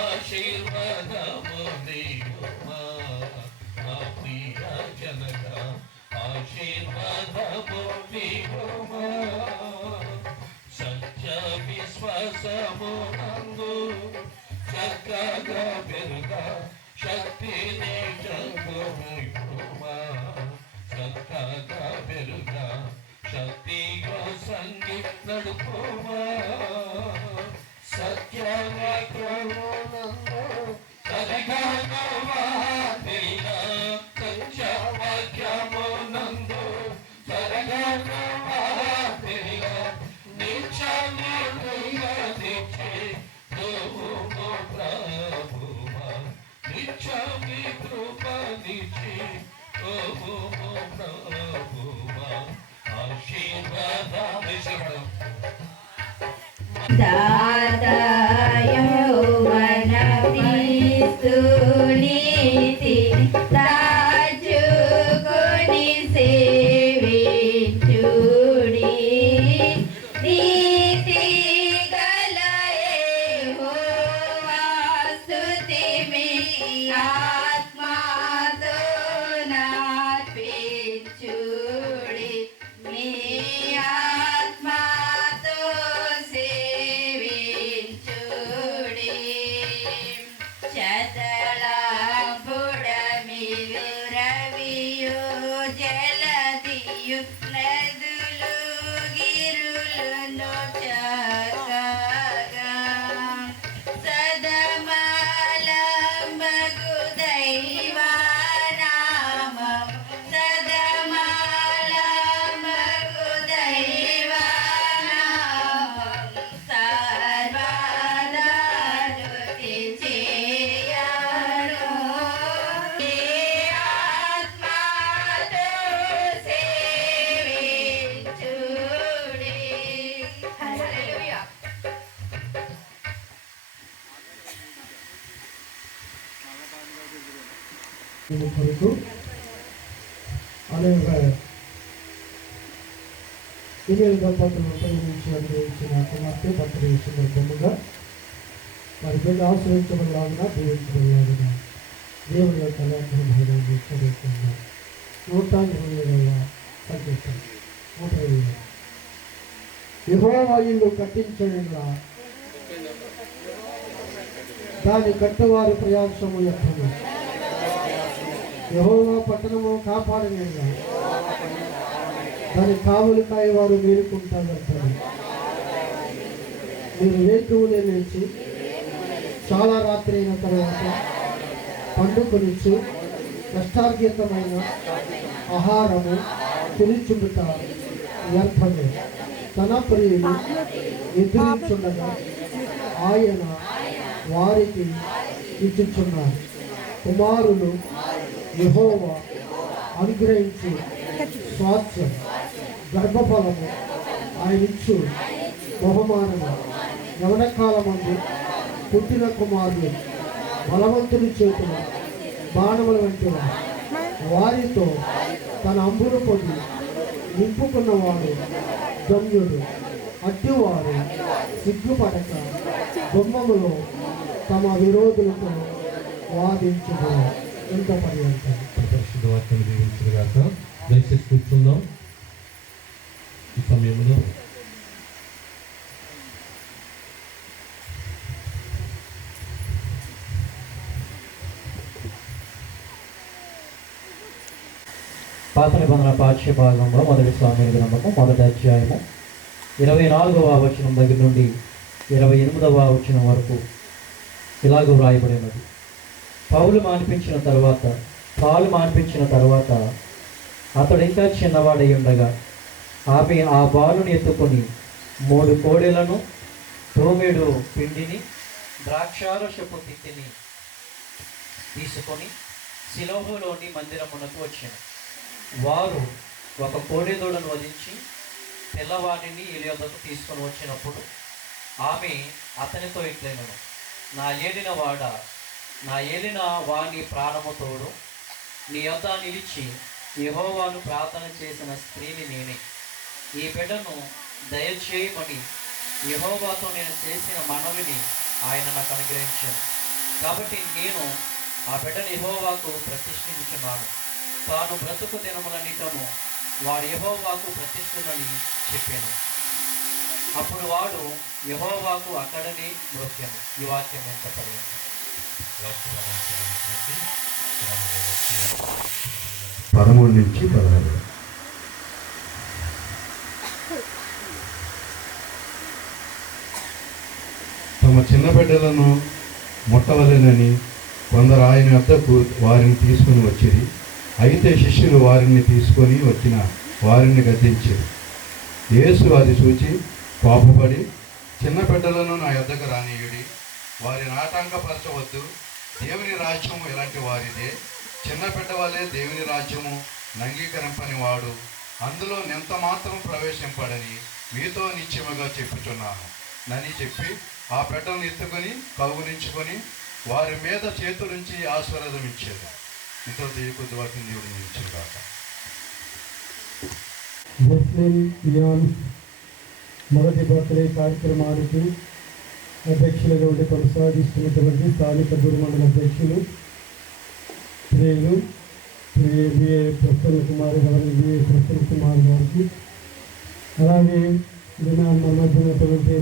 ఆశీర్వాదము నీయుమా నా ప్రియ జనక ఆశీర్వాదము నీయుమా సత్య విశ్వాసము నందు చక్కగా పెరుగా శక్తిని జగుమా చక్కగా పెరుగా శక్తిగా సంగి నడుపుమా సత్యాన్ని క్రమనందు సరిగా నవాదిన సత్యవాక్యమునందు సరిగా నవాదిన నిత్యాన్ని నియతించి ప్రభువు ప్రభువా నిత్యాన్ని కృపనిచ్చి ప్రభువు ప్రభువా ఆశీర్వాదం దాత యౌవన క్రీస్తునీతి తాజుకొని సేవించుడి నీతి గల యెహోవా స్తుతి మీ ఆత్మతో నార్పించుడి మీ నదులు గిరులను చక్కగా సదమాలంబగు దైవనామం సదమాలంబగు దైవనామం సర్వదా స్తుతి చేయను కొరకు అనేక ఇమెయిల్ దంపతులు ఉపయోగించి అనుభవించిన కుమార్తె భర్తలు సందర్భముగా మరి బిడ్డ ఆశ్రయించబడలాగిన దీవించబడలాగిన దేవుని యొక్క లేఖన భాగాన్ని చదువుకున్నాం 127వ సంకీర్తన 127 యెహోవా ఇల్లు కట్టించడంలా దాని కట్టువారి ప్రయాసము ఎక్కడు యెహోవా పట్టణము కాపాడనేలా దాని కావలి కాయ వారు మేలుకుంటారంటారు. మీరు వేకువనే లేచి చాలా రాత్రి అయిన తర్వాత పండుకొనిచ్చు కష్టార్జితమైన ఆహారము తినిచుండుట వ్యర్థమే. తన ప్రియులు ఎదురించుండగా ఆయన వారికి ఇచ్చుచున్నారు. కుమారులు యెహోవా అనుగ్రహించి స్వాస్థ్యం గర్భఫలము ఆయన ఇచ్చు బహుమానము. యవన కాలమందు పుట్టిన కుమారులు బలవంతుని చేతులు బాణముల వంటి వారితో తన అంబులు పొంది నింపుకున్నవాడు ధన్యుడు. అట్టివారు సిగ్గుపడక గుమ్మములో తమ విరోధులతో వాదించుడు. ఎంత పర్యంతం పరిశుద్ధ వాక్యం దీవించుగాక. దయచేసి కూర్చుందాం. ఈ సమయంలో పాత నిబంధన పాఠ్య భాగంలో మొదటి సామెతల గ్రంథము మొదటి అధ్యాయము 24వ వచనం దగ్గర నుండి 28వ వచనం వరకు ఇలాగూ వ్రాయబడినది. పాలు మాన్పించిన తర్వాత అతడు ఇంకా చిన్నవాడై ఉండగా ఆమె ఆ బాలుని ఎత్తుకొని 3 కోడెలను తోమేడు పిండిని ద్రాక్షారసపు తిత్తిని తీసుకొని శిలోహులోని మందిరమునకు వచ్చాను. వారు ఒక కోడెదూడను వధించి పిల్లవాడిని వీళ్ళ యొద్దకు తీసుకొని వచ్చినప్పుడు ఆమె అతనితో ఇట్లెను, నా ఏలిన వాని ప్రాణము తోడు, నీ యొద్ద నిలిచి యెహోవాను ప్రార్థన చేసిన స్త్రీని నేనే. ఈ బిడ్డను దయచేయమని యెహోవాతో నేను చేసిన మనవిని ఆయన నాకు అనుగ్రహించాను. కాబట్టి నేను ఆ బిడ్డను యెహోవాకు ప్రతిష్ఠించుచున్నాను. తాను బ్రతుకు దినములన్నిటను వాడు యెహోవాకు ప్రతిష్ఠునని చెప్పాను. అప్పుడు వాడు యెహోవాకు అక్కడనే మ్రొక్కెను. ఈ వాక్యం ఎంత పర్యంతం. పదమూడు నుంచి 16. తమ చిన్న బిడ్డలను ముట్టవలెనని కొందరు ఆయన వద్దకు వారిని తీసుకుని వచ్చిరి. అయితే శిష్యులు వారిని తీసుకొని వచ్చిన వారిని గద్దించారు. యేసు అది చూచి కోపపడి, చిన్న బిడ్డలను నా యొద్దకు రానీయుడి, వారిని ఆటంకపరచవద్దు. దేవుని రాజ్యము ఇలాంటి వారిదే. చిన్న బిడ్డ వలె దేవుని రాజ్యము అంగీకరింపని వాడు అందులో ఎంత మాత్రం ప్రవేశింపడని మీతో నిశ్చయముగా చెప్పుచున్నాను నని చెప్పి ఆ బిడ్డలను ఎత్తుకొని కౌగులించుకొని వారి మీద చేతులుంచి ఆశీర్వాదం ఇచ్చేది. ఇంతటి కొద్ది వాటిని దేవుడు నిలిచారు కాక. జస్మిన్ బియాన్ మొదటి బర్త్డే కార్యక్రమానికి అధ్యక్షులుగా ఉండి కొనసాగిస్తున్నటువంటి స్థానిక గురుమండల అధ్యక్షులు ప్రియులు బిఏ ప్రసన్న కుమార్ గారు, బిఏ ప్రసన్న కుమార్ గారికి, అలాగే మధ్యనటువంటి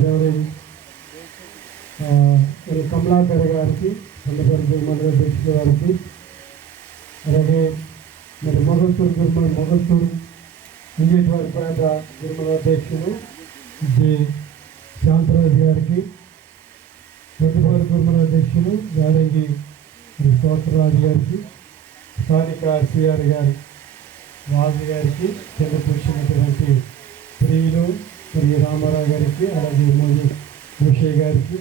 కమలాకర్ గారికి, కొండపల్లి గురుమండల అధ్యక్షుల గారికి, అలాగే మరి మొగల్తూరు ఇంజేటివారిపేట గురుమండల అధ్యక్షులు జి శాంతరాజు గారికి, పెద్దపల్లి గురుమండల అధ్యక్షులు గారంగి స్తోత్రరాజు గారికి, స్థానిక సిఆర్ గారి రాజు గారికి, కింద కూర్చున్నటువంటి ప్రియులు మరియు రామారావు గారికి, అలాగే మోజీ భూషయ్య గారికి,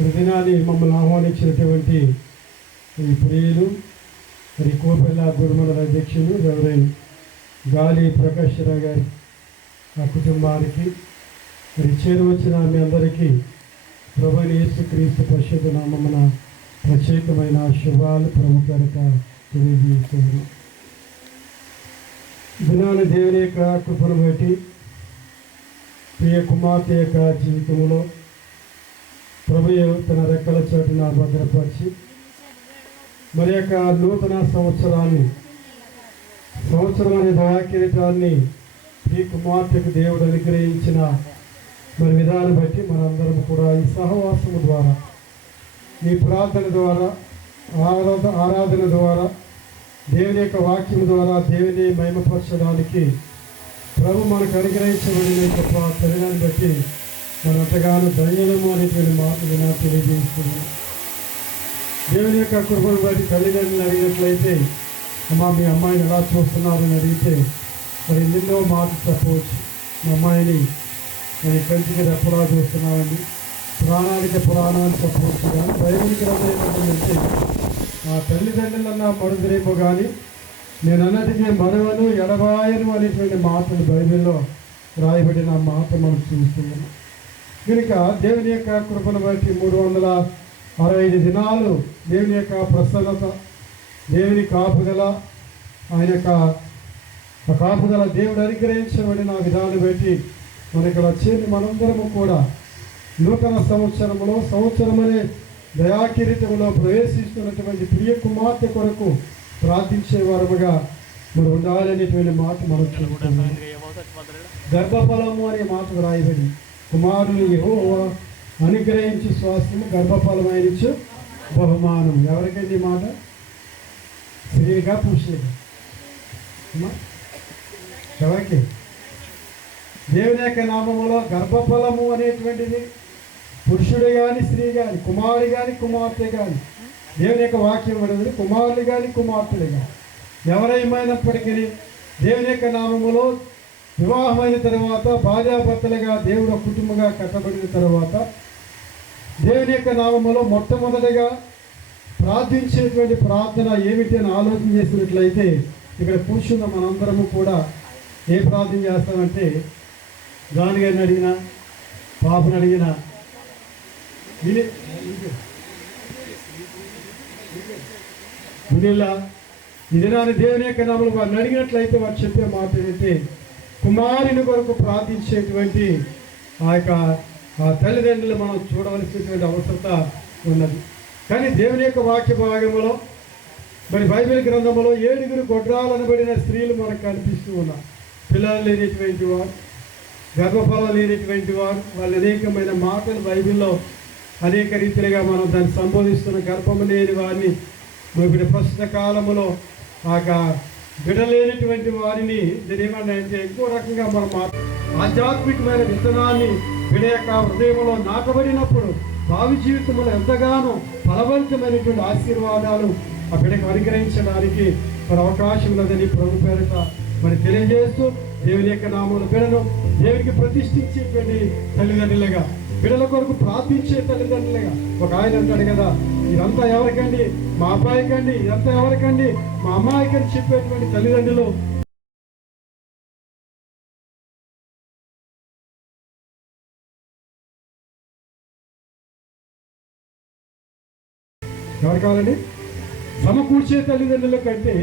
ఈ దినాన్ని మమ్మల్ని ఆహ్వానించినటువంటి ఈ ప్రియులు మరి కోపెల్ల గురుమండల అధ్యక్షులు రెవరెండ్ గాలి ప్రకాష్ రావు గారి ఆ కుటుంబానికి, మరి చేరువచ్చిన మీ అందరికీ ప్రభువైన యేసుక్రీస్తు పరిశుద్ధ నామమున ప్రత్యేకమైన శుభాలు ప్రముఖత తెలియజేస్తుంది. దినాన్ని దేవుని యొక్క కృపను బట్టి ప్రియ కుమార్తె యొక్క జీవితంలో ప్రభువు తన రెక్కల చాటున భద్రపరిచి మరి యొక్క నూతన సంవత్సరం అనే దయాకిరీటాన్ని ఈ కుమార్తెకు దేవుడు అనుగ్రహించిన మరి విధానం బట్టి మనందరం కూడా ఈ సహవాసము ద్వారా, ఈ ప్రార్థన ద్వారా, ఆరాధన ద్వారా, దేవుని యొక్క వాక్యం ద్వారా దేవుని మహిమపరచడానికి ప్రభు మనకు అనుగ్రహించబడిన గొప్ప తరుణాన్ని బట్టి మనంతగానో ధన్యులము అనేటువంటి మాట వినా తెలియజేస్తున్నాను. దేవుని యొక్క కృపను బట్టి తల్లిదండ్రులు అడిగినట్లయితే, అమ్మా మీ అమ్మాయిని ఎలా చూస్తున్నారని అడిగితే మరి ఎన్నెన్నో మాటలు చెప్పవచ్చు. మా అమ్మాయిని నేను కంటికి రెప్పలా చూస్తున్నామండి, పురాణానికి పురాణాలు చెప్పవచ్చు. కానీ బైబిల్ గ్రంథం ఏంటంటే ఆ తల్లిదండ్రులన్నా మరుదురేమో కానీ నేను అన్నటికీ మరవను ఎడబాయను అనేటువంటి మాటలు బైబిల్లో రాయబడిన మాట మనం చూస్తున్నాం. కనుక దేవుని యొక్క కృపను బట్టి 365 దినాలు దేవుని యొక్క ప్రసన్నత, దేవుని కాపుదల, ఆయన యొక్క కాపుదల దేవుడు అనుగ్రహించబడిన విధానం బట్టి మన ఇక్కడ వచ్చేది మనందరము కూడా నూతన సంవత్సరం అనే దయాకిరీటంలో ప్రవేశిస్తున్నటువంటి ప్రియ కుమార్తె కొరకు ప్రార్థించే వారముగా మనం ఉండాలనేటువంటి మాట మనం చూస్తున్నాం. గర్భఫలము అనే మాట రాయబడి కుమారులు యెహోవా అనుగ్రహించి స్వాస్థ్యము గర్భఫలమైనచ్చు బహుమానం. ఎవరికండి మాట? స్త్రీగా పురుషులుగా? ఎవరికి? దేవుని యొక్క నామములో గర్భఫలము అనేటువంటిది పురుషుడు కానీ స్త్రీ కానీ, కుమారుడు కానీ కుమార్తె కానీ, దేవుని యొక్క వాక్యం పడింది కుమారులు కానీ కుమార్తెలు కానీ ఎవరేమైనప్పటికీ దేవుని యొక్క నామములో వివాహమైన తర్వాత భార్యాభర్తలుగా దేవుడు కుటుంబంగా కట్టబడిన తర్వాత దేవుని యొక్క నామములో మొట్టమొదటిగా ప్రార్థించేటువంటి ప్రార్థన ఏమిటి అని ఆలోచన చేసినట్లయితే ఇక్కడ కూర్చున్న మనందరము కూడా ఏ ప్రార్థన చేస్తామంటే జాన్ గారిని అడిగినా, పాపను అడిగినా, వినిలా ఇది నాని దేవుని యొక్క నామములో వారిని అడిగినట్లయితే వారు చెప్పే మాట ఏంటంటే, కుమారుని కొరకు ప్రార్థించేటువంటి ఆ తల్లిదండ్రులు మనం చూడవలసినటువంటి అవసరత ఉన్నది. కానీ దేవుని యొక్క వాక్య భాగంలో మరి బైబిల్ గ్రంథంలో 7 గొడ్రాలనబడిన స్త్రీలు మనకు కనిపిస్తూ ఉన్నారు. పిల్లలు లేనటువంటి వారు, గర్భఫలం లేనటువంటి వారు, వాళ్ళు అనేకమైన మాటలు బైబిల్లో అనేక రీతిలుగా మనం దాన్ని సంబోధిస్తున్న గర్భము లేని వారిని, మరి ప్రస్తుత కాలంలో బిడలేనటువంటి వారిని దీని ఏమన్నాయంటే ఎక్కువ రకంగా మనం ఆధ్యాత్మికమైన విత్తనాన్ని బిడ యొక్క హృదయంలో నాటబడినప్పుడు భావి జీవితంలో ఎంతగానో ఫలవంతమైనటువంటి ఆశీర్వాదాలు ఆ బిడకు అనుగ్రహించడానికి మరి అవకాశం ఉన్నదని ప్రభు పేరట మరి తెలియజేస్తూ దేవుని యొక్క నామముల బిడను దేవునికి ప్రతిష్ఠించేటువంటి తల్లిదండ్రులుగా, బిడల కొరకు ప్రార్థించే తల్లిదండ్రులుగా. ఒక ఆయన అంటాడు కదా, ఇదంతా ఎవరికండి, మా అబ్బాయికండి, ఇదంతా ఎవరికండి, మా అమ్మాయికని చెప్పేటువంటి తల్లిదండ్రులు ఎవరు కావాలండి? సమకూర్చే తల్లిదండ్రుల కంటే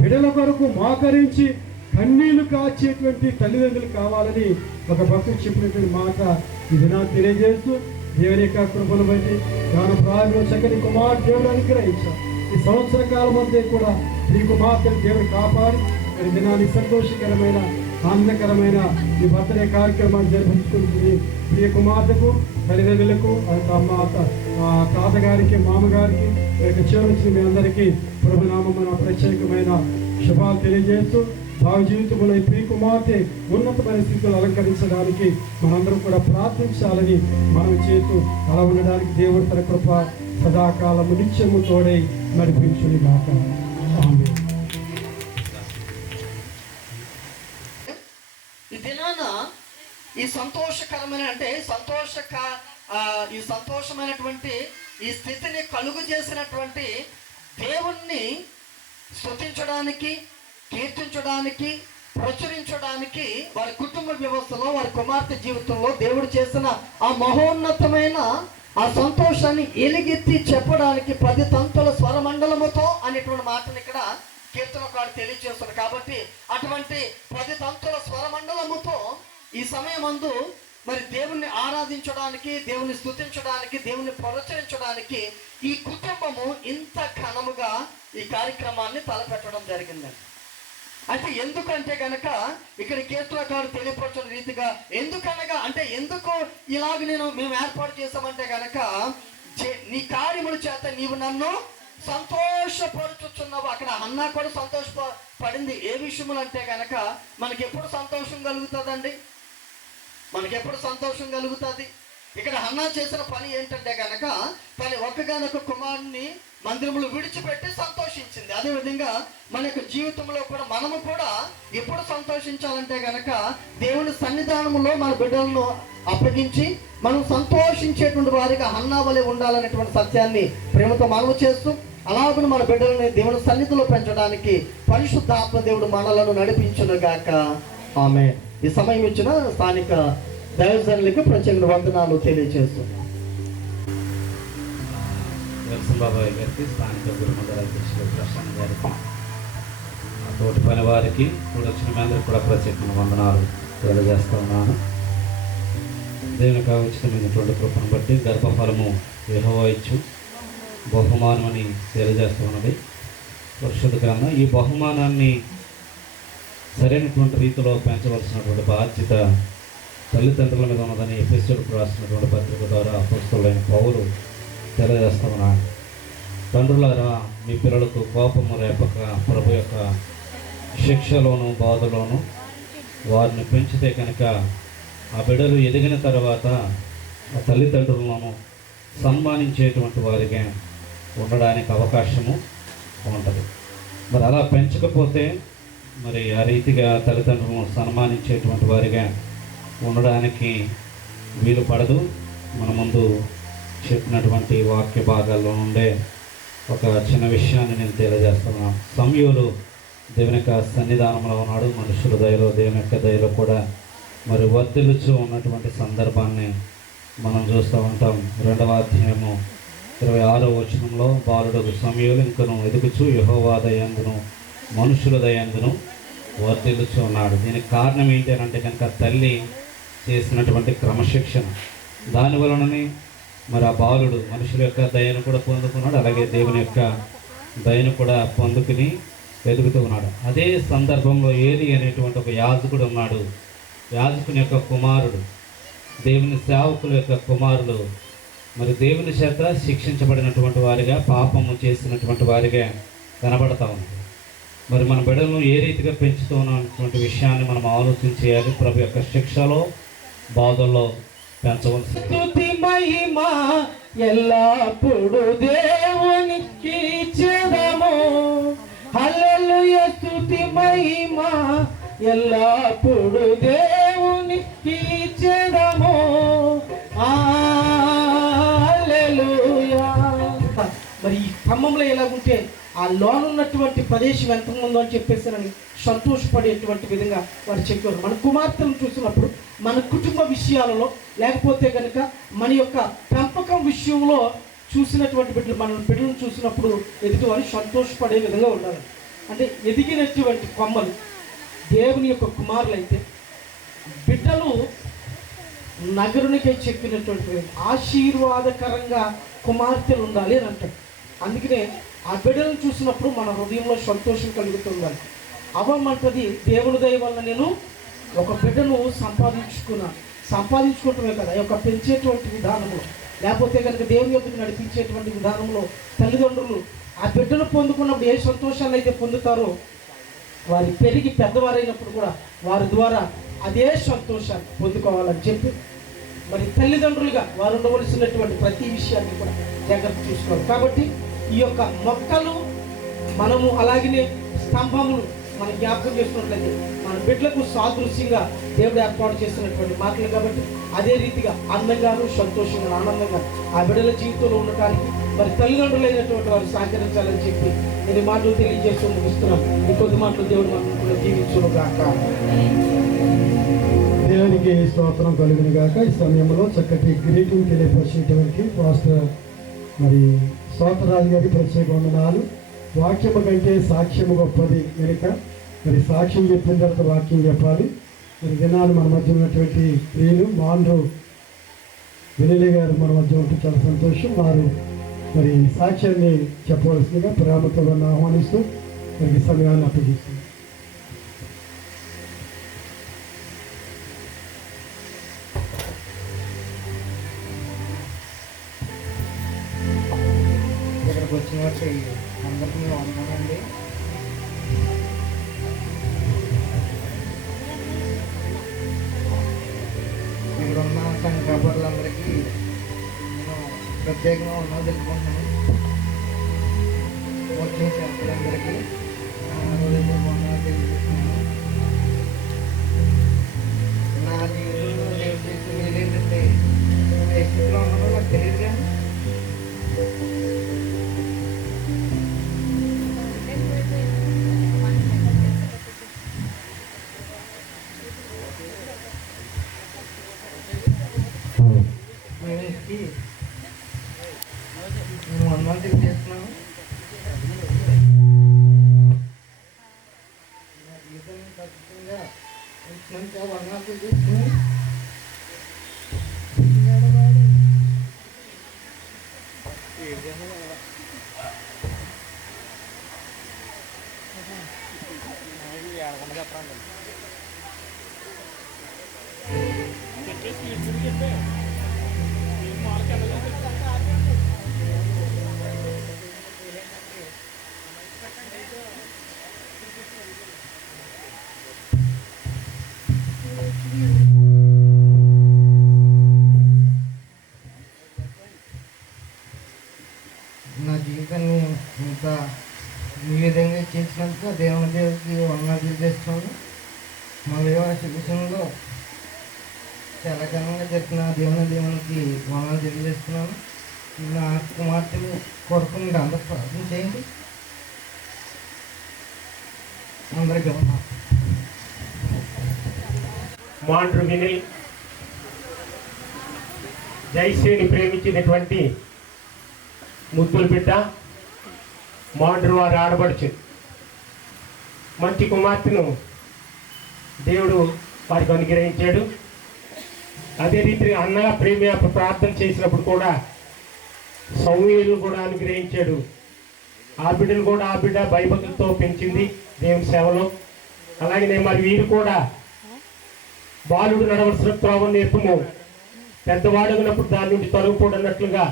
బిడల కొరకు మోకరించి కన్నీళ్లు కాచేటువంటి తల్లిదండ్రులు కావాలని ఒక భక్తుడు చెప్పినటువంటి మాట ఇది నాకు తెలియజేస్తూ, దేవుని యొక్క కృపను బట్టి జ్ఞాన ప్రాయంలో చక్కని కుమార్ దేవుడు అనుగ్రహించారు. ఈ సంవత్సర కాలం అంతా కూడా ఈ కుమార్తెను దేవుడు కాపాడి మరి దినాన్ని సంతోషకరమైన ఆనందకరమైన ఈ బర్త్డే కార్యక్రమాన్ని జరిపించుకుంటుంది. ఈ కుమార్తెకు, తల్లిదండ్రులకు, తాతగారికి, మామగారికి, చేరొచ్చిన మీ అందరికీ ప్రభునామమున ప్రత్యేకమైన శుభాలు తెలియజేస్తూ, భావి జీవితంలో ఈ ప్రియ కుమార్తె ఉన్నత పరిస్థితులు అలంకరించడానికి మనందరం కూడా ప్రార్థించాలని మనం చేస్తూ అలా ఉండడానికి దేవుడు తన కృప సదాకాలము నిత్యము తోడై నడిపించుని గాక. ఆమేన్. ఈ దినాన ఈ సంతోషకరమైన ఈ సంతోషమైనటువంటి ఈ స్థితిని కలుగు చేసినటువంటి దేవుణ్ణి స్తుతించడానికి, కీర్తించడానికి, ప్రచురించడానికి వారి కుటుంబ వ్యవస్థలో, వారి కుమార్తె జీవితంలో దేవుడు చేసిన ఆ మహోన్నతమైన ఆ సంతోషాన్ని ఎలుగెత్తి చెప్పడానికి 10 తంతుల స్వరమండలముతో అనేటువంటి మాటను ఇక్కడ కీర్తనకారుడు తెలియజేస్తారు. కాబట్టి అటువంటి 10 తంతుల స్వరమండలముతో ఈ సమయమందు మరి దేవుణ్ణి ఆరాధించడానికి, దేవుని స్తుతించడానికి, దేవుని ప్రచురించడానికి ఈ కుటుంబము ఇంత ఘనముగా ఈ కార్యక్రమాన్ని తలపెట్టడం జరిగిందండి. అంటే ఎందుకంటే గనక ఇక్కడ కీర్తనకారుడు తెలియపరచిన రీతిగా, ఎందుకనగా అంటే ఎందుకు ఇలాగ మేము ఏర్పాటు చేసామంటే గనక, నీ కార్యముల చేత నీవు నన్ను సంతోషపరుచుచున్నావు. అక్కడ హన్నా కూడా సంతోషపడింది. ఏ విషయములు అంటే గనక మనకి ఎప్పుడు సంతోషం కలుగుతుందండి? మనకెప్పుడు సంతోషం కలుగుతుంది? ఇక్కడ హన్నా చేసిన పని ఏంటంటే గనక తన ఒక్కగానొక కుమారుని మందిరములు విడిచిపెట్టి సంతోషించింది. అదేవిధంగా మన యొక్క జీవితంలో కూడా మనము కూడా ఎప్పుడు సంతోషించాలంటే గనక దేవుని సన్నిధానంలో మన బిడ్డలను అప్పగించి మనం సంతోషించేటువంటి వారిగా హన్నా వలె ఉండాలనేటువంటి సత్యాన్ని ప్రేమతో మనవి చేస్తూ, అలాగే మన బిడ్డలని దేవుని సన్నిధిలో పెంచడానికి పరిశుద్ధాత్మ దేవుడు మనలను నడిపించునుగాక. ఆమేన్. ఈ సమయం ఇచ్చిన స్థానిక దైవజనులకు ప్రత్యేక వందనాలు తెలియజేస్తున్నాను. బాబాయ్ గారికి, స్థానిక గురుమండల అధ్యక్షులు ప్రసన్న గారికి, తోటి పని వారికి, కూడా వచ్చిన మీ అందరికీ కూడా ప్రత్యేకమైన వందనాలు తెలియజేస్తా ఉన్నాను. దేవునికి ఉచితమైనటువంటి కృపను బట్టి గర్భఫలము యెహోవా ఇచ్చు బహుమానం అని తెలియజేస్తూ ఉన్నది పరిశుద్ధ గ్రంథం. ఈ బహుమానాన్ని సరైనటువంటి రీతిలో పెంచవలసినటువంటి బాధ్యత తల్లిదండ్రుల మీద ఉన్నదని ఎఫెసీయులకు రాసినటువంటి పత్రిక ద్వారా అపోస్తలుడైన పౌలు తెలియజేస్తా ఉన్నాడు. తండ్రులారా, మీ పిల్లలకు కోపము రేపక ప్రభు యొక్క శిక్షలోను బాధలోను వారిని పెంచితే కనుక ఆ బిడ్డలు ఎదిగిన తర్వాత ఆ తల్లిదండ్రులను సన్మానించేటువంటి వారిగా ఉండడానికి అవకాశము ఉంటుంది. మరి అలా పెంచకపోతే మరి ఆ రీతిగా తల్లిదండ్రులను సన్మానించేటువంటి వారిగా ఉండడానికి వీలు పడదు. మన ముందు చెప్పినటువంటి వాక్య భాగాల్లో ఉండే ఒక చిన్న విషయాన్ని నేను తెలియజేస్తున్నాను. సమూయేలు దేవుని యొక్క సన్నిధానంలో ఉన్నాడు. మనుషుల దయలో, దేవుని యొక్క దయలో కూడా మరి వర్ధిల్లుచూ ఉన్నటువంటి సందర్భాన్ని మనం చూస్తూ ఉంటాం. 2వ అధ్యాయము 26వ వచనంలో బాలుడు సమయంలో ఇంకను ఎదుగుచూ యెహోవా దయందును మనుషుల దయందును వర్ధిల్లుచూ ఉన్నాడు. దీనికి కారణం ఏంటి అని అంటే కనుక తల్లి చేసినటువంటి క్రమశిక్షణ. దాని వలననే మరి ఆ బాలుడు మనుషుల యొక్క దయను కూడా పొందుకున్నాడు, అలాగే దేవుని యొక్క దయను కూడా పొందుకుని ఎదుగుతూ ఉన్నాడు. అదే సందర్భంలో ఏలి అనేటువంటి ఒక యాజకుడు ఉన్నాడు. యాజకుని యొక్క కుమారుడు, దేవుని సేవకుల యొక్క కుమారులు మరి దేవుని చేత శిక్షించబడినటువంటి వారిగా, పాపము చేసినటువంటి వారిగా కనబడతా ఉంది. మరి మన బిడ్డలను ఏ రీతిగా పెంచుతూ ఉన్నటువంటి విషయాన్ని మనం ఆలోచన చేయాలి. ప్రభు యొక్క శిక్షలో, బాధల్లో పెంచవలసింది. స్తుతి మహిమ ఎల్లప్పుడు దేవునికి ఇచ్చెదము. హల్లెలూయా. స్తుతి మహిమ ఎల్లప్పుడు దేవునికి ఇచ్చెదము. హల్లెలూయా. మరి ఈ ఖమ్మంలో ఎలాగుంటే ఆ లోన్ ఉన్నటువంటి ప్రదేశం ఎంత ఉందో అని చెప్పేసి అని సంతోషపడేటువంటి విధంగా వారు చెప్పారు. మన కుమార్తెను చూసినప్పుడు, మన కుటుంబ విషయాలలో, లేకపోతే కనుక మన యొక్క పెంపకం విషయంలో చూసినటువంటి బిడ్డలు, మన బిడ్డలను చూసినప్పుడు ఎదుటివారు సంతోషపడే విధంగా ఉండాలి. అంటే ఎదిగినటువంటి కొమ్మలు దేవుని యొక్క కుమారులైతే బిడ్డలు నగరునికే చెప్పినటువంటి ఆశీర్వాదకరంగా కుమార్తెలు ఉండాలి అని అంటాడు. అందుకనే ఆ బిడ్డలను చూసినప్పుడు మన హృదయంలో సంతోషం కలుగుతుండాలి. అవ్వమంటది దేవుని దయ వల్ల నేను ఒక బిడ్డను సంపాదించుకోవటమే కదా, ఈ యొక్క పెంచేటువంటి విధానంలో, లేకపోతే కనుక దేవుని యొక్కకు నడిపించేటువంటి విధానంలో తల్లిదండ్రులు ఆ బిడ్డను పొందుకున్నప్పుడు ఏ సంతోషాన్ని అయితే పొందుతారో, వారి పెరిగి పెద్దవారైనప్పుడు కూడా వారి ద్వారా అదే సంతోషాన్ని పొందుకోవాలని చెప్పి మరి తల్లిదండ్రులుగా వారు ఉండవలసినటువంటి ప్రతి విషయాన్ని కూడా జాగ్రత్త చూసుకోవాలి. కాబట్టి ఈ యొక్క మొక్కలు మనము అలాగనే స్తంభములు మనం జ్ఞాపకం చేసుకున్నట్లయితే మన బిడ్డలకు సాదృశ్యంగా దేవుడు ఏర్పాటు చేసినటువంటి మాటలు. కాబట్టి అదే రీతిగా అందంగాను, సంతోషంగా, ఆనందంగా ఆ బిడ్డల జీవితంలో ఉండటానికి మరి తల్లిదండ్రులైనటువంటి వారు సహకరించాలని చెప్పి నేను మాటలు తెలియజేస్తూ ముగిస్తున్నాను. ఈ కొద్ది మాటలు దేవుడు మనం కూడా జీవించును గాక. దేవునికి స్తోత్రం కలుగును గాక. ఈ సమయంలో చక్కటి గ్రీటింగ్ తెలియపరిచేటువంటి పాస్టర్ మరి స్తోత్రరాజు గారి ప్రత్యేక వందనాలు. వాక్యము కంటే సాక్ష్యము గొప్పది కనుక మరి సాక్ష్యం చెప్పిన తర్వాత వాక్యం చెప్పాలి. మరి దినాలు మన మధ్య ఉన్నటువంటి ప్రియులు మాండ్రు వెనిలి గారు మన మధ్య ఉంటే చాలా సంతోషం. వారు మరి సాక్ష్యాన్ని చెప్పవలసిందిగా ప్రేమతో వారిని ఆహ్వానిస్తూ మరి ఈ సమయాన్ని అప్పగిస్తుంది. ఇక్కడికి వచ్చిన వారికి అందరికీ వందనండి. ఇక్కడ ఉన్న సంఘ కాపరులందరికీ నేను ప్రత్యేకంగా ఉన్నది తెలుసుకుంటున్నాను. వచ్చిన సేవకులందరికీ వందనాలు తెలియజేస్తున్నాను. నా జీవితంలో దేవుడు చేసిన ఏంటంటే ఏ స్థితిలో ఉన్నానో నాకు తెలియదు, కానీ నేను వందనాలు తెలియజేస్తున్నాను. నా జీవితాన్ని ఖచ్చితంగా ఇచ్చినంత వందనాలు తెలియజేస్తున్నాను. నా జీవితాన్ని ఇంత ఈ విధంగా చేసినందుకు దేవుడికి వందనాలు తెలియజేస్తున్నాను. మా వివాహ విషయంలో చాలా ఘనంగా జరిపిన దేవునికి వందనాలు తెలియజేస్తున్నాను. నా కుమార్తెలు కొరకు మీరు అందరూ ప్రార్థన చేయండి. అందరికీ వందనాలు. మాండ్రు వినిల్ జయశ్రీని ప్రేమించినటువంటి ముద్దుల బిడ్డ మాండ్రు వారి ఆడబడుచు మంచి కుమార్తెను దేవుడు వారికి అనుగ్రహించాడు. అదే రీతిగా అన్నగా ప్రేమ ప్రార్థన చేసినప్పుడు కూడా సౌమ్యులు కూడా అనుగ్రహించాడు. ఆ బిడ్డను కూడా ఆ బిడ్డ భయభక్తులతో పెంచింది దేవుని సేవలో. అలాగే మరి వీరు కూడా బాలుడు నడవలసిన త్రోవ నేర్పము, పెద్దవాడు ఉన్నప్పుడు దాని నుండి తొలగిపోడన్నట్లుగా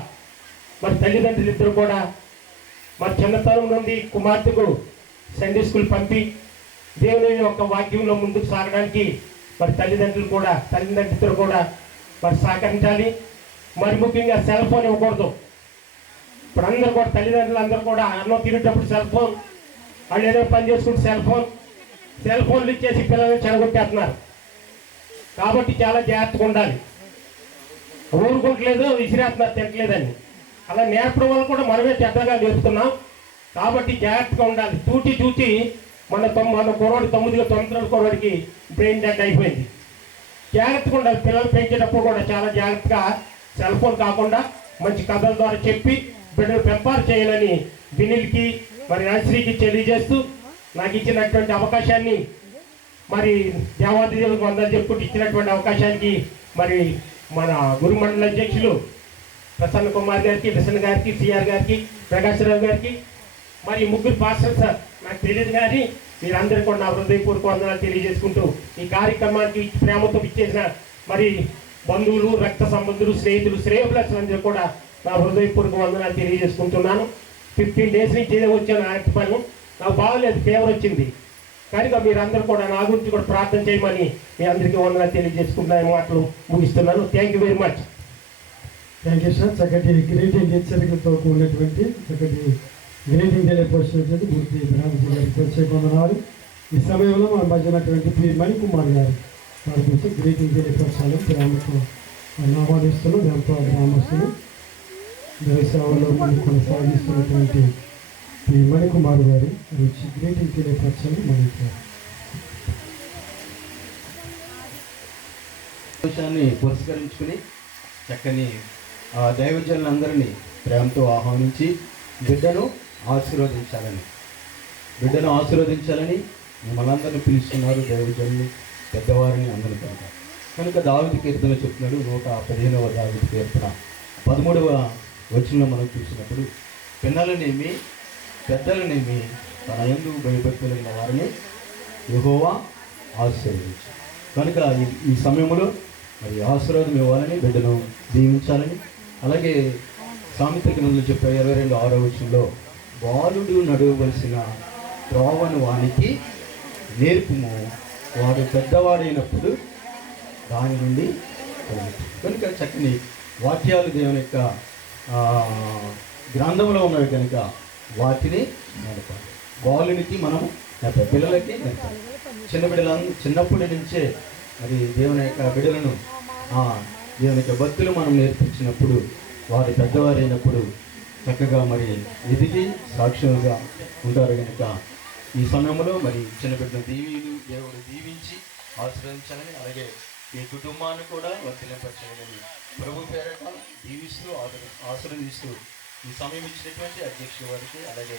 మరి తల్లిదండ్రులు ఇద్దరు కూడా మరి చిన్నతనం నుండి కుమార్తెకు సండే స్కూల్ పంపి దేవుని యొక్క వాక్యంలో ముందుకు సాగడానికి మరి తల్లిదండ్రులు కూడా మరి సహకరించాలి. మరి ముఖ్యంగా సెల్ ఫోన్ ఇవ్వకూడదు. ఇప్పుడు అందరూ కూడా తల్లిదండ్రులు అందరూ కూడా అన్నం తినేటప్పుడు సెల్ ఫోన్, వాళ్ళు ఏదో పని చేసుకుంటే సెల్ ఫోన్లు ఇచ్చేసి పిల్లల్ని చెడగొట్టేస్తున్నారు. కాబట్టి చాలా జాగ్రత్తగా ఉండాలి. ఊరుకుంటలేదు, విసిరేస్తున్నారు తినట్లేదని. అలా నేర్పడం వల్ల కూడా మనమే చెడ్డగా నేర్పుతున్నాం. కాబట్టి జాగ్రత్తగా ఉండాలి. చూచి మన కుర్రోడి 9 కుర్రోడికి బ్రెయిన్ డెడ్ అయిపోయింది. జాగ్రత్తగా ఉండాలి. పిల్లలు పెంచేటప్పుడు కూడా చాలా జాగ్రత్తగా సెల్ ఫోన్ కాకుండా మంచి కథల ద్వారా చెప్పి బిడ్డలు పెంపారు చేయాలని వినిల్కి మరి నర్సరీకి తెలియజేస్తూ నాకు ఇచ్చినటువంటి అవకాశాన్ని మరి దేవాదేవులకు వందలు చెప్పుకుంటూ ఇచ్చినటువంటి అవకాశానికి మరి మన గురుమండల అధ్యక్షులు ప్రసన్న కుమార్ గారికి, ప్రసన్న గారికి, సిఆర్ గారికి, ప్రకాశ్రావు గారికి, మరి ముగ్గురు పాస్టర్స్ నాకు తెలియదు కానీ మీరందరికీ కూడా నా హృదయపూర్వక వందనాలు తెలియజేసుకుంటూ ఈ కార్యక్రమానికి ప్రేమతో ఇచ్చేసిన మరి బంధువులు, రక్త సంబంధులు, స్నేహితులు, శ్రేయభిలాషులందరూ కూడా నా హృదయపూర్వక వందనాలు తెలియజేసుకుంటున్నాను. 15 days నుంచి ఏదో వచ్చాను పని నాకు బాగలేదు, ఫీవర్ వచ్చింది. కనుక మీరందరూ కూడా నా గురించి కూడా ప్రార్థన చేయమని మీ అందరికీ వందనాలు తెలియజేసుకుంటున్నాను. మాటలు ముగిస్తున్నాను. Thank you very much. Thank you sir. చక్కటి గ్రీటింగ్ హెచ్చరికలతో కూడినటువంటి చక్కటి గ్రీటింగ్ తెలియపరిచినటువంటి మూర్తి బ్రహ్మజీ గారికి ప్రత్యేక వందనాలు. ఈ సమయంలో మన మధ్య ఉన్నటువంటి పి మణికుమార్ గారు వారి గురించి గ్రీటింగ్ తెలియపరచాలని ప్రేమతో ఆహ్వానిస్తున్నాం. దాంతో గ్రామస్తులు వ్యవసాయంలో మనకు కొనసాగిస్తున్నటువంటి పి మణికుమార్ గారి గురించి గ్రీటింగ్ తెలియపరచాలని మనం సంతోషాన్ని పురస్కరించుకుని చక్కని దైవజనులందరినీ ప్రేమతో ఆహ్వానించి బిడ్డను ఆశీర్వదించాలని మిమ్మల్ని అందరినీ పిలుస్తున్నారు దైవజనులు, పెద్దవారిని అందరూ కనుక దావీదు కీర్తన చెప్తున్నాడు. 115వ దావీదు కీర్తన 13వ వచనంలో మనం చూసినప్పుడు పిన్నలనేమి పెద్దలనేమి తన యందు భయభక్తులైన వారిని యెహోవా ఆశీర్వదించు. కనుక ఈ సమయంలో మరి ఆశీర్వాదం ఇవ్వాలని, బిడ్డను దీవించాలని, అలాగే సామెత గ్రంథంలో చెప్పే 22వ వచనంలో బాలుడు నడవవలసిన త్రోవను వానికి నేర్పుము, వాడు పెద్దవాడైనప్పుడు దాని నుండి తొలగించు. కనుక చక్కని వాక్యాలు దేవుని యొక్క గ్రంథంలో ఉన్నవి కనుక వాటిని నడపాలి. బాలునికి మనం పిల్లలకి నేర్పాలి. చిన్నప్పటి నుంచే మరి దేవుని యొక్క బిడ్డలను దేవుని యొక్క భక్తులు మనం నేర్పించినప్పుడు వారు పెద్దవారైనప్పుడు చక్కగా మరి ఎదిగి సాక్షులుగా ఉంటారు. కనుక ఈ సమయంలో మరి చిన్న బిడ్డను దేవుడు దీవించి ఆశీర్వదించాలని, అలాగే ఈ కుటుంబాన్ని కూడా వర్తింపచేయాలని ప్రభు పేరట దీవిస్తూ ఆశీర్వదిస్తూ ఈ సమయం ఇచ్చినటువంటి అధ్యక్షుల వారికి, అలాగే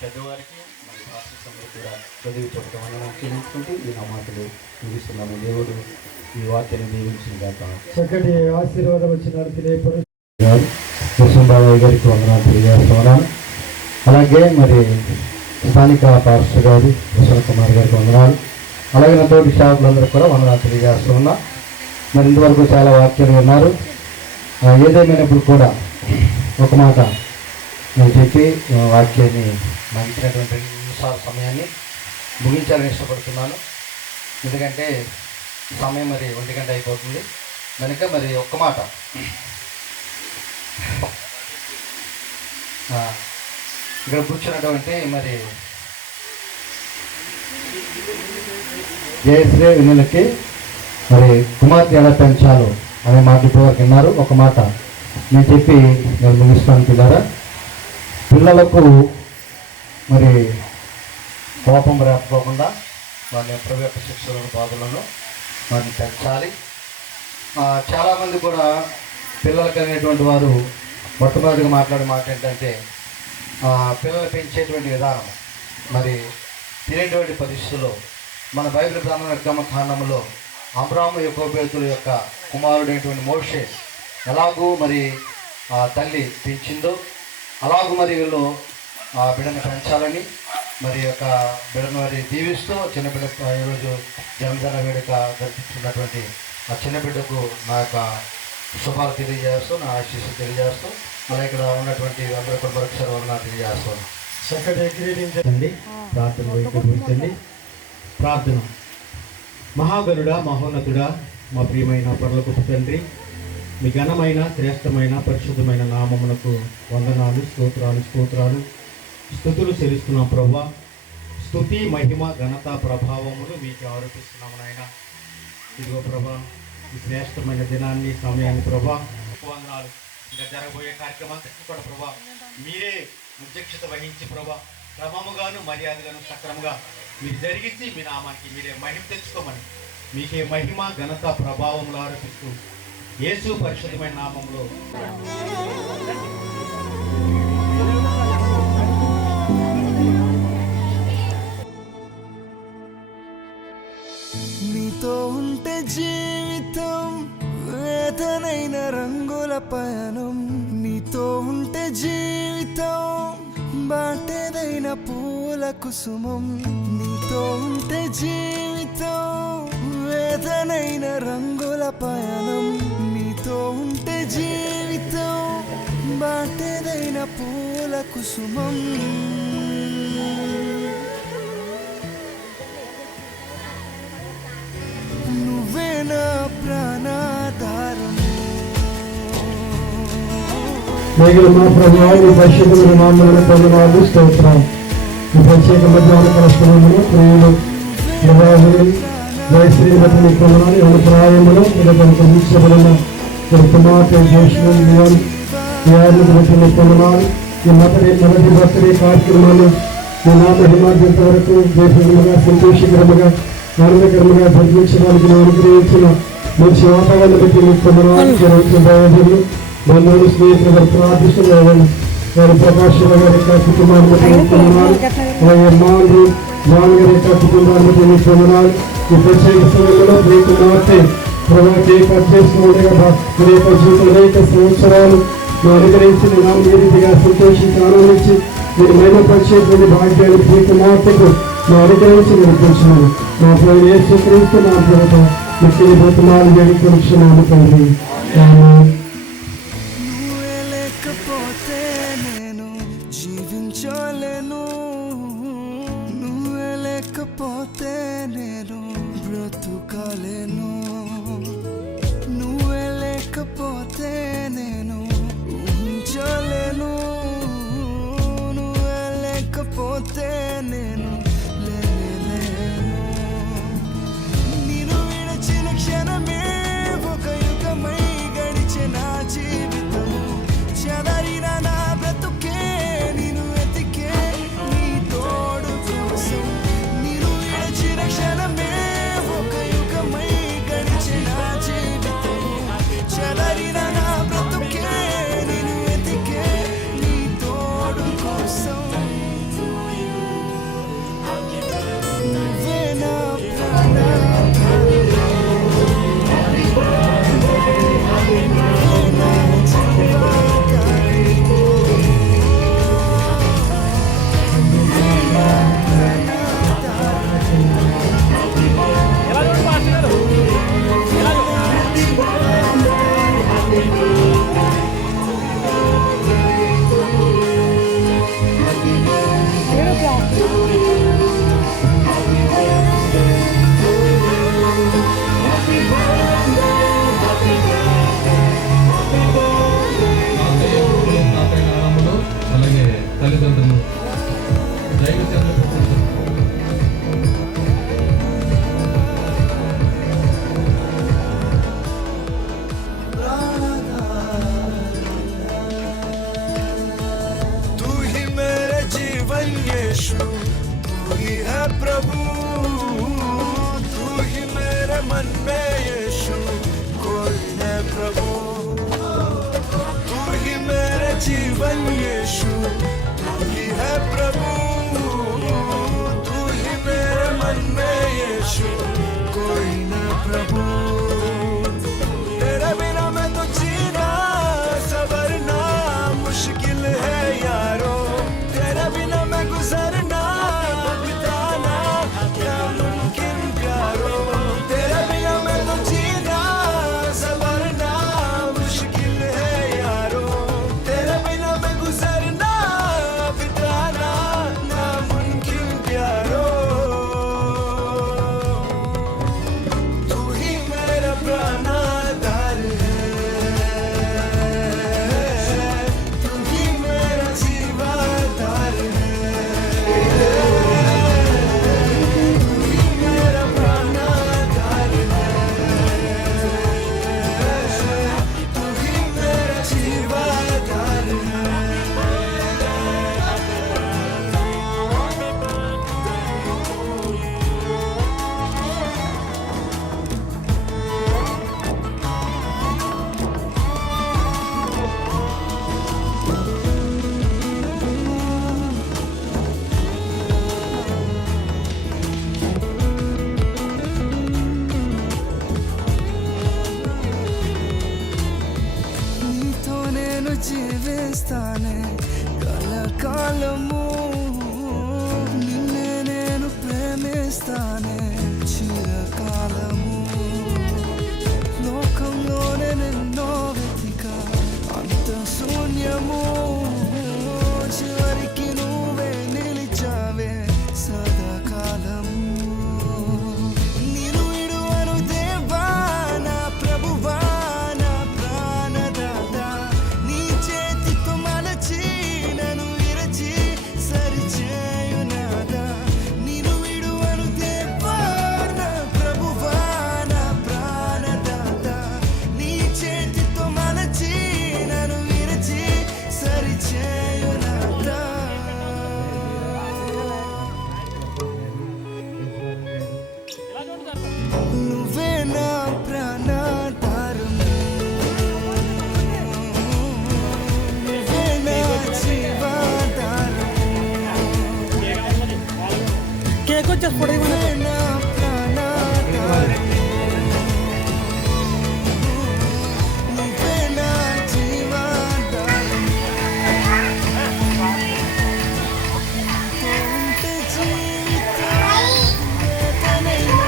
పెద్దవారికి మరి ఆశీస్సులు కూడా చదివించడం మనం చేయించుకుంటూ ఈ నా మాటలు ముగిస్తున్నాము. దేవుడు ఈ వాక్యాన్ని దీవించిన దాకా చక్కటి ఆశీర్వాదం వచ్చినారు తెలియపరు బాబాయ్ గారికి వందనాలు తెలియజేస్తున్నాను. అలాగే మరి స్థానిక పాస్టర్ గారు ప్రసన్న కుమార్ గారికి వందనాలు, అలాగే నా తోటి షాపులందరూ కూడా వందనాలు తెలియజేస్తున్నా. మరి ఇంతవరకు చాలా వాక్యాలు విన్నారు. ఏదేమైనప్పుడు కూడా ఒక మాట నేను చెప్పి వాక్యాన్ని మంచినటువంటి 2 నిమిషాల సమయాన్ని ముగించాలని ఇష్టపడుతున్నాను. ఎందుకంటే సమయం మరి 1 గంట అయిపోతుంది కనుక మరి ఒక్క మాట ఇక్కడ కూర్చున్నటువంటి మరి జయశ్రీ వినులకి మరి కుమార్తె ఎలా పెంచాలో అనే మాట ఇప్పటివరకు విన్నారు. ఒక మాట నేను చెప్పి నేను ముగిస్తాను. పిల్లలకు మరి కోపం రేపకుండా వాళ్ళ ప్రభు యొక్క శిక్షలను బాధలను వారిని పెంచాలి. చాలామంది కూడా పిల్లలు కలిగినటువంటి వారు మొట్టమొదటిగా మాట్లాడే మాట ఏంటంటే పిల్లలు పెంచేటువంటి విధానం. మరి తినేటువంటి పరిస్థితుల్లో మన బైబిల్ గ్రంథం నిర్గమ కాండంలో అబ్రాము యాకోబేతుల యొక్క కుమారుడైనటువంటి మోషే ఎలాగూ మరి తల్లి పెంచిందో అలాగూ మరి వీళ్ళు బిడ్డను పెంచాలని మరి యొక్క బిడ్డను మరి దీవిస్తూ చిన్న బిడ్డ ఈరోజు జన్మదిన వేడుక జరిపించుకున్నటువంటి ఆ చిన్న బిడ్డకు నా యొక్క శుభాలు తెలియజేస్తూ, నా ఆశీస్సులు తెలియజేస్తూ, మళ్ళీ ఇక్కడ ఉన్నటువంటి అందరూ కూడా మరొకసారి వందనాలు తెలియజేస్తాను. చక్కటి అండి ప్రార్థన వైఖరించండి. ప్రార్థన. మహాగణుడా, మహోన్నతుడా, మా ప్రియమైన పరలోకపు తండ్రి, మీ ఘనమైన శ్రేష్టమైన పరిశుద్ధమైన నామమునకు వందనాలు, స్తోత్రాలు స్తుతులు చెల్లిస్తున్నాం ప్రభువా. స్తుతి, మహిమ, ఘనత, ప్రభావములు మీకు ఆరోపిస్తున్నాము నాయన. ఇదిగో ప్రభా, ఈ శ్రేష్టమైన దినాన్ని, సమయాన్ని ప్రభా వందనాలు. ఇంకా జరగబోయే కార్యక్రమాన్ని కూడా ప్రభా మీరే అధ్యక్షత వహించి ప్రభా క్రమముగాను మర్యాదగాను సక్రమంగా మీరు జరిగించి మీ నామానికి మీరే మహిమ తెచ్చుకోమని మీకే మహిమ, ఘనత, ప్రభావములు ఆరోపిస్తూ యేసు పరిశుద్ధమైన నామములో నీతో ఉంటే జీవితం వేదనైన రంగుల పయనం, నీతో ఉంటే జీవితం బాటేదైన పూల కుసుమం, నీతో ఉంటే జీవితం వేదనైన రంగుల పయనం, నీతో ఉంటే జీవితం బాటేదైన పూల కుసుమం. నువ్వే నా ప్రాణాధారము. మిగిలిన మా ప్రభువా, మీ పరిశుద్ధమైన నామములకు వందనాలు, స్తోత్రాలు. ఈ ప్రత్యేక మధ్యాహ్న స్థలములో ప్రియులు ప్రభావులు జయశ్రీమతి మీకు వందనాలు. ఎవరి ప్రాయములు ఇలాగ వీక్షబడిన కుమార్తె జయశ్రీ యారులకు బట్టి మీకు వందనాలు. ఈ మొదటి బర్త్డే కార్యక్రమాలు మీ నామ హిమాద్యంత వరకు జయశ్రీముగా, సంతోషకరముగా, ఆనందకరముగా జరిపించడానికి అనుగ్రహించిన మంచి వాతావరణం బట్టి మీకు వందనాలు. బాధ్యులు, బంధువులు, స్నేహితులు ప్రార్థిస్తున్నారు. వారి ప్రకాశం గారి యొక్క కుటుంబాన్ని బట్టి మీకు వందనాలు. వారి మాలు జాన్ గారి యొక్క కుటుంబాన్ని బట్టి మీకు వందనాలు. ఈ ప్రత్యేక సమయంలో మీ కుమార్తె ప్రభావ కేక్ చేసుకున్నట్టుగా అనేక సంవత్సరాలు నువ్వు అనుగ్రహించి నాలుగు రీతిగా సంతోషించి ఆనందించి మీరు మేలుపరిచేటువంటి భాగ్యాన్ని మీ కుమార్తెకు నువ్వు అనుగ్రహించి నేను కూర్చున్నాను. నా ప్రభు యేసుక్రీస్తు నా ప్రభు మిక్కిలి బతుమాలు వేడుకొనిచున్నాను తండ్రి. నువ్వే లేకపోతే నేను జీవించలేను, నువ్వే లేకపోతే నేను బ్రతుకలేను, నువ్వే లేకపోతే నేను ఊహించలేను, నువ్వే లేకపోతే నేను లేను. నేను విడచిన క్షణమే ఒక యుగమై గడిచే నా జీవితం, చదరిన నా బ్రతుకే నిన్ను వెతికే నీ తోడు కోసం. నేను విడచిన క్షణమే ఒక యుగమై గడిచే నా జీవితం, చదరిన నా బ్రతుకే నిన్ను వెతికే నీ తోడు కోసం. నువ్వే నా ప్రాణాధారం. అలాగే తల్లిదండ్రులు तू ही मेरे जीवन यीशु, तू ही है प्रभु, तू ही मेरे मन में यीशु कोई है प्रभु तू ही मेरे जीवन यीशु तू ही है प्रभु तू ही मेरे मन में यीशु कोई न प्रभु तेरे बिना मैं तो जीना सवरना मुश्किल है यारो तेरे बिना मैं गुजरना बिताना क्या मुमकिन प्यारो तेरे बिना मैं तो जीना सवरना मुश्किल है यारो तेरे बिना मैं गुजरना बिताना नामुमकिन प्यारो तू ही मेरा प्राणाधार है तू ही मेरा जीवाधार है तू ही मेरा प्राणाधार है तू ही मेरा जीवाधार है నీతో నేను జీవిస్తానే కలకాలము నిన్నే నేను ప్రేమిస్తానే చిరకాలము లోకంలోనే నిన్నో వెతిక అంత శూన్యము చివరికి నువ్వే నిలిచావే సదాకాలము నిన్ను విడువను దేవా నా ప్రభువా నా ప్రాణదాత నీ చేతితో మలచి నన్ను విరచి సరిచేయునాదా నిన్ను విడువను దేవా నా ప్రభువా నా ప్రాణదాత నీ చేతితో మలచి నన్ను విరచి సరిచేయునాదా నువ్వే నా ప్రాణాధారము నువ్వే నా జీవాధారము నువ్వే నా ప్రాణాధారము నువ్వే నా జీవాధారము ఉంటే జీవితం వేదనైన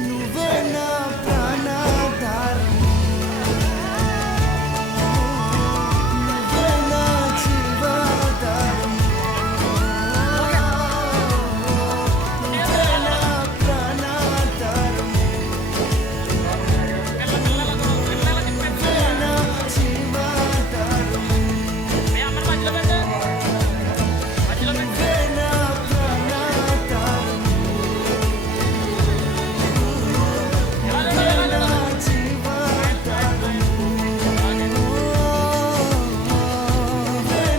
నువ్వే నా ప్రాణాధారము నువ్వే నా జీవాధారము నువ్వే నా ప్రాణాధారము నువ్వే నా జీవాధారము నువ్వే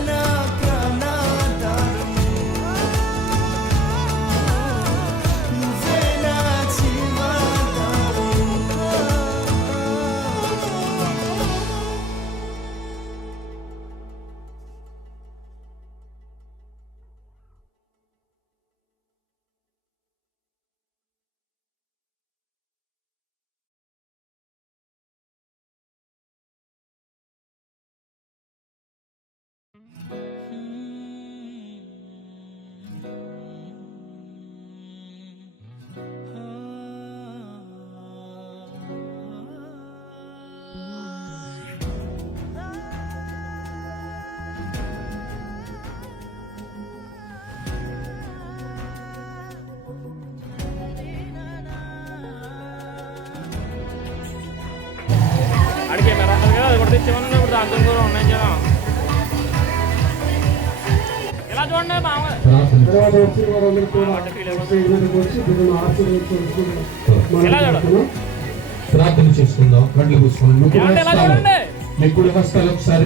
నా ప్రాణాధారము అడిగే తర్వాత వచ్చిన వారందరూ కూడా ఎదురుకు వచ్చి బిడ్డను ఆశీర్వదించుకుంటున్నాం. ప్రార్థన చేసుకుందాం. కళ్ళు కూర్చుకోండి. మీ కుడి హస్తాలు ఒకసారి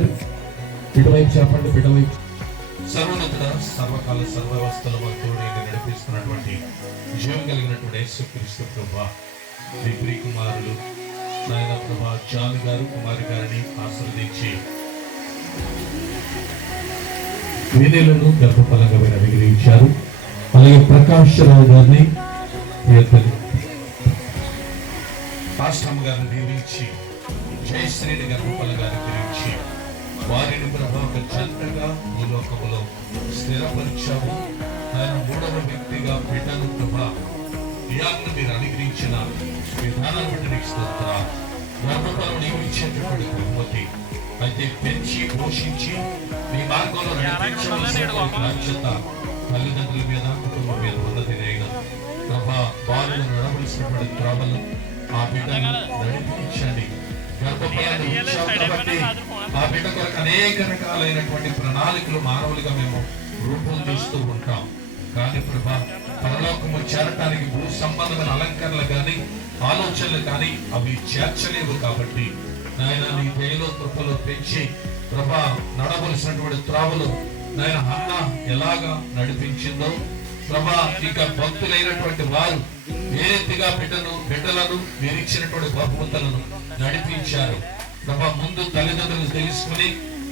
ఇటువైపు చెప్పండి, పిటవైపు. సర్వోన్నతుడ, సర్వకాల సర్వవ్యవస్థల తోడు నడిపిస్తున్నటువంటి జీవం కలిగినటువంటి యేసుక్రీస్తు ప్రభువా, మీ ప్రియ కుమారులు నాయన ప్రభా జాన్ గారు కుమారి గారిని ఆశీర్వదించి వినేలను గర్భఫలంగా మీరు అనుగ్రహించారు. అలాగే ప్రకాష్ రావు గారిని పాస్టమ్ గారిని దీవించి జయశ్రీని గర్భఫలంగా అనుగ్రహించి వారిని ప్రభావ జంటగా భూలోకములో స్థిరపరిచాము. ఆయన మూడవ వ్యక్తిగా బిడ్డను ప్రభా ఇయాలను మీరు అనుగ్రహించిన విధానాన్ని బట్టి నీకు స్తోత్రాలు. గర్భఫలం నీవు ఇచ్చేటటువంటి బహుమతి అయితే పెంచి పోషించి మీ మార్గంలో నడిపించవలసిన బాధ్యత తల్లిదండ్రుల మీద కుటుంబం మీద ఉన్నది. అయినా ప్రభా వారు నడవలసినటువంటి త్రోవలు ఆ బిడ్డను నడిపించండి. గర్భఫలాన్ని ఇచ్చావు కాబట్టి ఆ బిడ్డ కొరకు అనేక రకాలైనటువంటి ప్రణాళికలు మానవులుగా మేము రూపొందిస్తూ ఉంటాం. కానీ ప్రభా పరలోకము చేరటానికి భూ సంబంధమైన అలంకరణలు కానీ ఆలోచనలు కానీ అవి చేర్చలేవు. కాబట్టి నాయన నీ దయలో కృపలో పెంచి ప్రభా నడవలసినటువంటి త్రావులు నాయన అన్న ఎలాగా నడిపించిందో ప్రభా ఇక భక్తులైనటువంటి వారు ఏ రీతిగా బిడ్డలను మీరిచ్చినటువంటి బహుమతులను నడిపించారు. ప్రభా ముందు తల్లిదండ్రులు తెలుసుకుని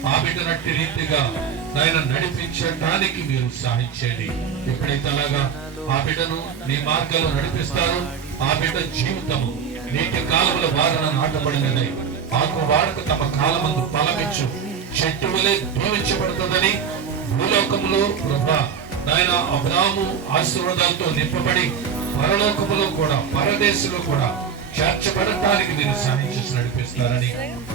ఆ బిడ్డనట్టి రీతిగా నాయన నడిపించడానికి మీరు సహాయించండి. ఎప్పుడైతే అలాగా ఆ బిడ్డను నీ మార్గాల్లో నడిపిస్తారో ఆ బిడ్డ జీవితము నీటి కాలంలో వారన నాటబడినదై ఆకు వాడకు తమ కాలమందు ఫలమిచ్చు చెట్టు వలె దీవించబడుతుందని భూలోకములో ప్రభా నాయన అబ్రాహాము ఆశీర్వాదాలతో నింపబడి పరలోకములో కూడా పరదేశంలో కూడా చేర్చబడటానికి మీరు సాయం చేసి నడిపిస్తారని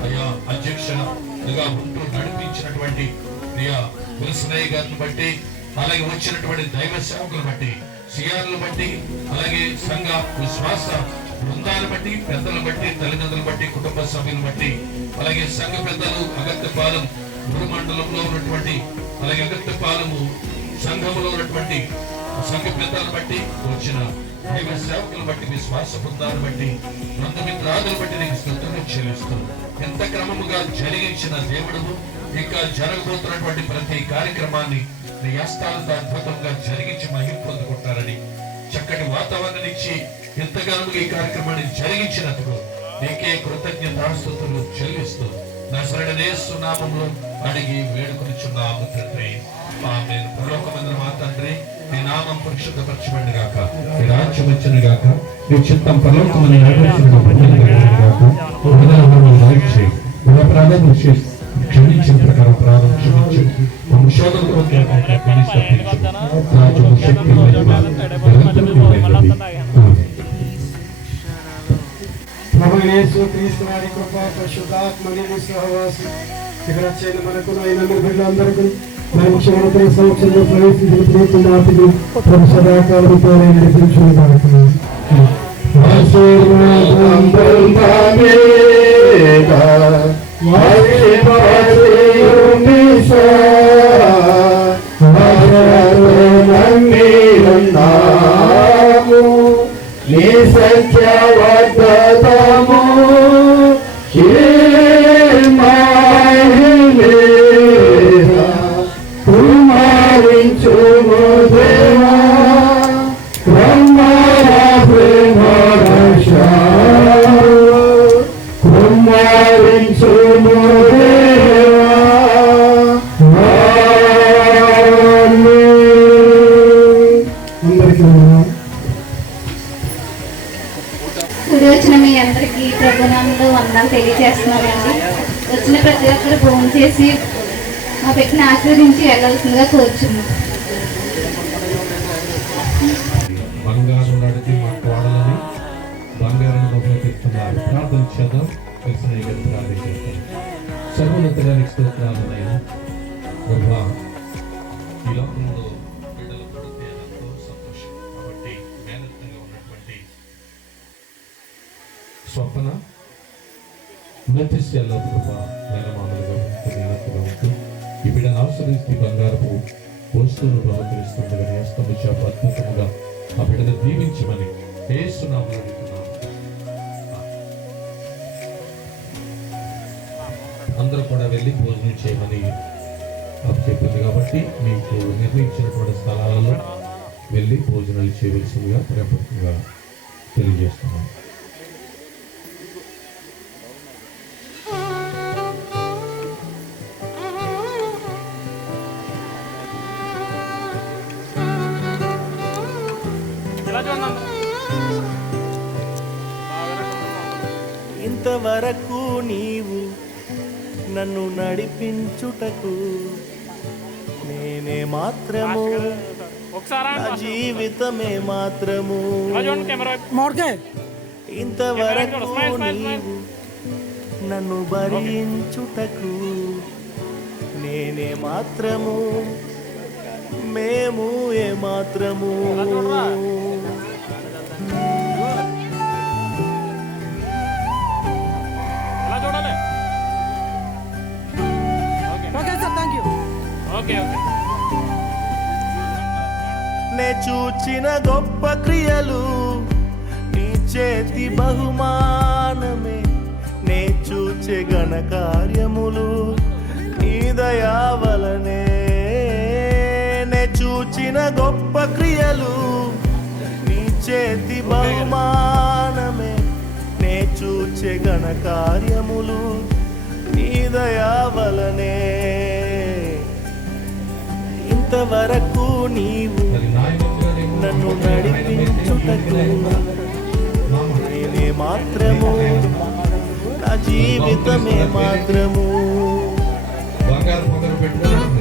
అయ్యా అధ్యక్షులుగా ఉంటూ నడిపించినటువంటి ప్రియా విల్సనయ్య గారిని బట్టి అలాగే వచ్చినటువంటి దైవ సేవకులను బట్టి సిఆర్లు బట్టి అలాగే సంఘ విశ్వాస బృందాలను బట్టి పెద్దలను బట్టి తల్లిదండ్రులను బట్టి కుటుంబ సభ్యులను బట్టి అలాగే సంఘ పెద్దలు అగత్యపాలెం గురు మండలంలో ఉన్నటువంటి అలాగే అగత్యపాలెము సంఘములో ఉన్నటువంటి సంఘ పెద్దలను బట్టి వచ్చిన దైవ సేవకులను బట్టి విశ్వాస బృందాలను బట్టి బంధుమిత్రాదులను బట్టి నీకు స్తుతులు చెల్లిస్తూ ఎంత క్రమముగా జరిగించిన దేవుడు ఇంకా జరగబోతున్నటువంటి ప్రతి కార్యక్రమాన్ని నీ హస్తాలతో అద్భుతంగా జరిగించి మహిమ పొందుకుంటారని చక్కటి వాతావరణం ఇచ్చి ఎంతగానో ఈ కార్యక్రమాన్ని జరిగించినందుకు నీకే కృతజ్ఞతాస్తుతులు చెల్లిస్తూ నజరేయుడైన యేసు నామములో అడిగి వేడుకొనుచున్నాము తండ్రి. ఆమేన్. పరలోకమందున మా తండ్రి నీ నామం పరిశుద్ధపరచబడును గాక, నీ రాజ్యం వచ్చును గాక, నీ చిత్తం పరలోకమందు నెరవేర్చబడును గాక. ఉదయమున దయచేయి మన అపరాధములు క్షమించిన ప్రకారం అపరాధం క్షమించు, మన శోధనతో రాజ్యము శక్తి మహిమ నిరంతరం నీవైనది. ప్రభువైన యేసుక్రీస్తు వారి కృప పరిశుద్ధాత్మ నీవు సహవాసం ఇక్కడ వచ్చేది మనకు అయిన బిడ్డలందరికీ మేము క్షేమతల సంవత్సరంలో ప్రవేశించిన కుమార్తెలు ప్రభు సదాకాలంతో నడిపించుకుంటున్నాను. నీ సత్యవద్దతము కుమారించుము దేవా కుమారించుము దేవా. అందరికీ కూడి వచ్చిన మీ అందరికీ ప్రభునామంలో వందనాలు తెలియజేస్తున్నానండి. వచ్చిన ప్రతి ఒక్కరు ఫోన్ చేసి మా పెట్టిన ఆశీర్వదించి వెళ్ళాల్సిందిగా కోరుచున్నాం. బంగారం నడిచి మా కోడలని బంగారం లోపల తెస్తున్నారు. ప్రార్థన చేద్దాం. ప్రార్థన చేద్దాం. సర్వోన్నతగానికి స్తోత్రాలైనా ఈ లోకంలో బిడ్డలు పుడితే ఎంతో సంతోషం. కాబట్టి మేనత్తంగా ఉన్నటువంటి స్వప్న నిత్యలో కృప నేలమామలుగా ఉంటూ ఈ బిడ్డను ఆశ్రయిస్తూ బంగారపు వస్తువులు బహుకరిస్తుండగా నేస్తము చేప అద్భుతంగా ఆ బిడ్డను దీవించమని యేసునామములో అడుగుతున్నాము. అందరూ కూడా వెళ్ళి భోజనం చేయమని చెప్పింది కాబట్టి మీకు నిర్ణయించినటువంటి స్థలాలలో వెళ్ళి భోజనాలు చేయవలసిందిగా ప్రేమగా తెలియజేస్తున్నాను. ఇంతవరకు నీవు నన్ను నడిపించుటకు నేనే మాత్రము, నా జీవితమే మాత్రము. ఇంతవరకు నీవు నన్ను భరించుటకు నేనే మాత్రము, మేము ఏ మాత్రము. నే చూచిన గొప్ప క్రియలు నీ చేతి బహుమానమే, నే చూచే ఘన కార్యములు నీ దయా వలనే. నే చూచిన గొప్ప క్రియలు నీ చేతి బహుమానమే, నే చూచే ఘన కార్యములు నీ దయా వలనే. ఇంతవరకు నీవు నన్ను నడిపించుటకు నేనే మాత్రము, నా జీవితమే మాత్రము. బంగారు పొగరు పెట్టుకోండి.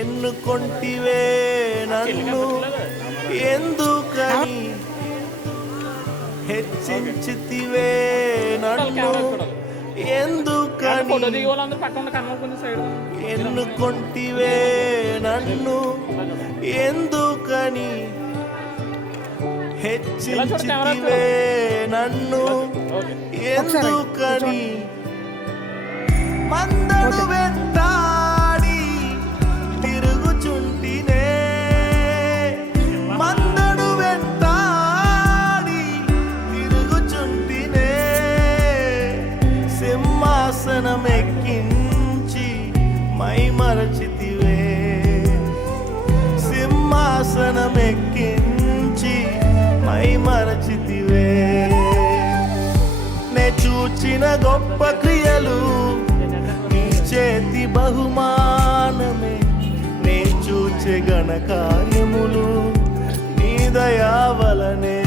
ఎన్నుకొంటివే నన్ను ఎందుకని, హెచ్చించితివే నన్ను ఎందుకని, ఎన్నుకొంటివే నన్ను ఎందుకని, హెచ్చించితివే నన్ను ఎందుకని. మందడు వెంటాడి తిరుగుచుంటినే, మందడు వెంటాడి తిరుగుచుంటినే. సింహాసనమెక్కించి మైమరచితివే, సింహాసనమెక్కించి మైమరచితివే. నే చూచిన గొప్ప క్రియలు నీ చేతి బహుమానమే, నే చూచే ఘన కార్యములు నీ దయా వలనే.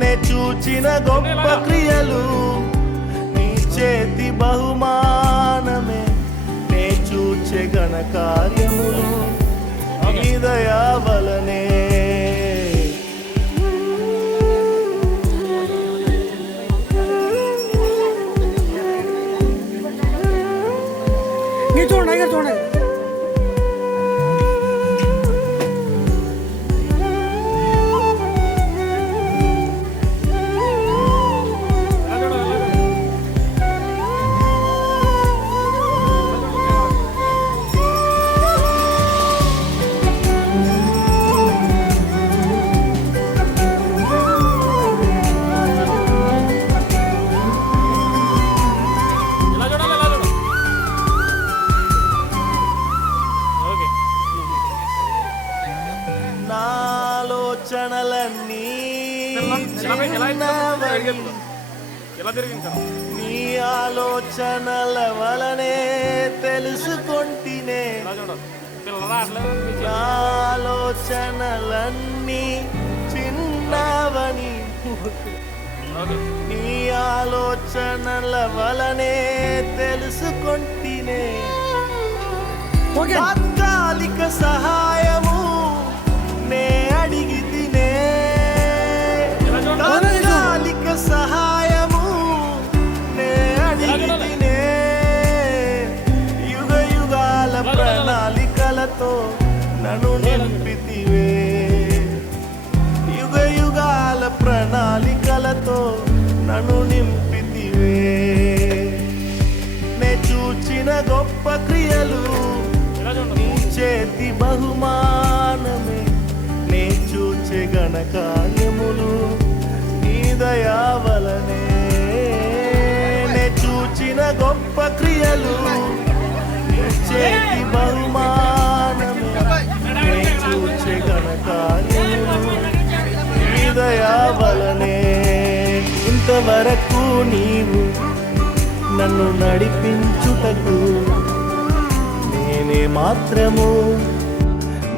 నే చూచిన గొప్ప క్రియలు నీ చేతి బహుమానమే, నే చూచే ఘన కార్యములు నీ దయా వలనే. చూడండి నాలోచనలన్నీ నీ ఆలోచనల వలనే తెలుసుకొంటినే, నాలోచనలన్నీ చిన్నవని, నీ ఆలోచనల వలనే తెలుసుకొంటినే. తాత్కాలిక సహాయము నే అడిగి తినే, తాత్కాలిక సహాయము నే అడిగి తినే. కృపతో నన్ను నింపితివే, యుగ యుగాల ప్రణాళికలతో నన్ను నింపితివే. నే చూచిన గొప్ప క్రియలు నీ చేతి బహుమానమే, నే చూచే ఘనకార్యములు నీ దయా వలనే. నే చూచిన గొప్ప క్రియలు నీ చేతి బహుమానమే, నే చూచే ఘనకార్యములు నీ దయా వలనే. ఇంతవరకు నీవు నన్ను నడిపించుటకు నేనే మాత్రము,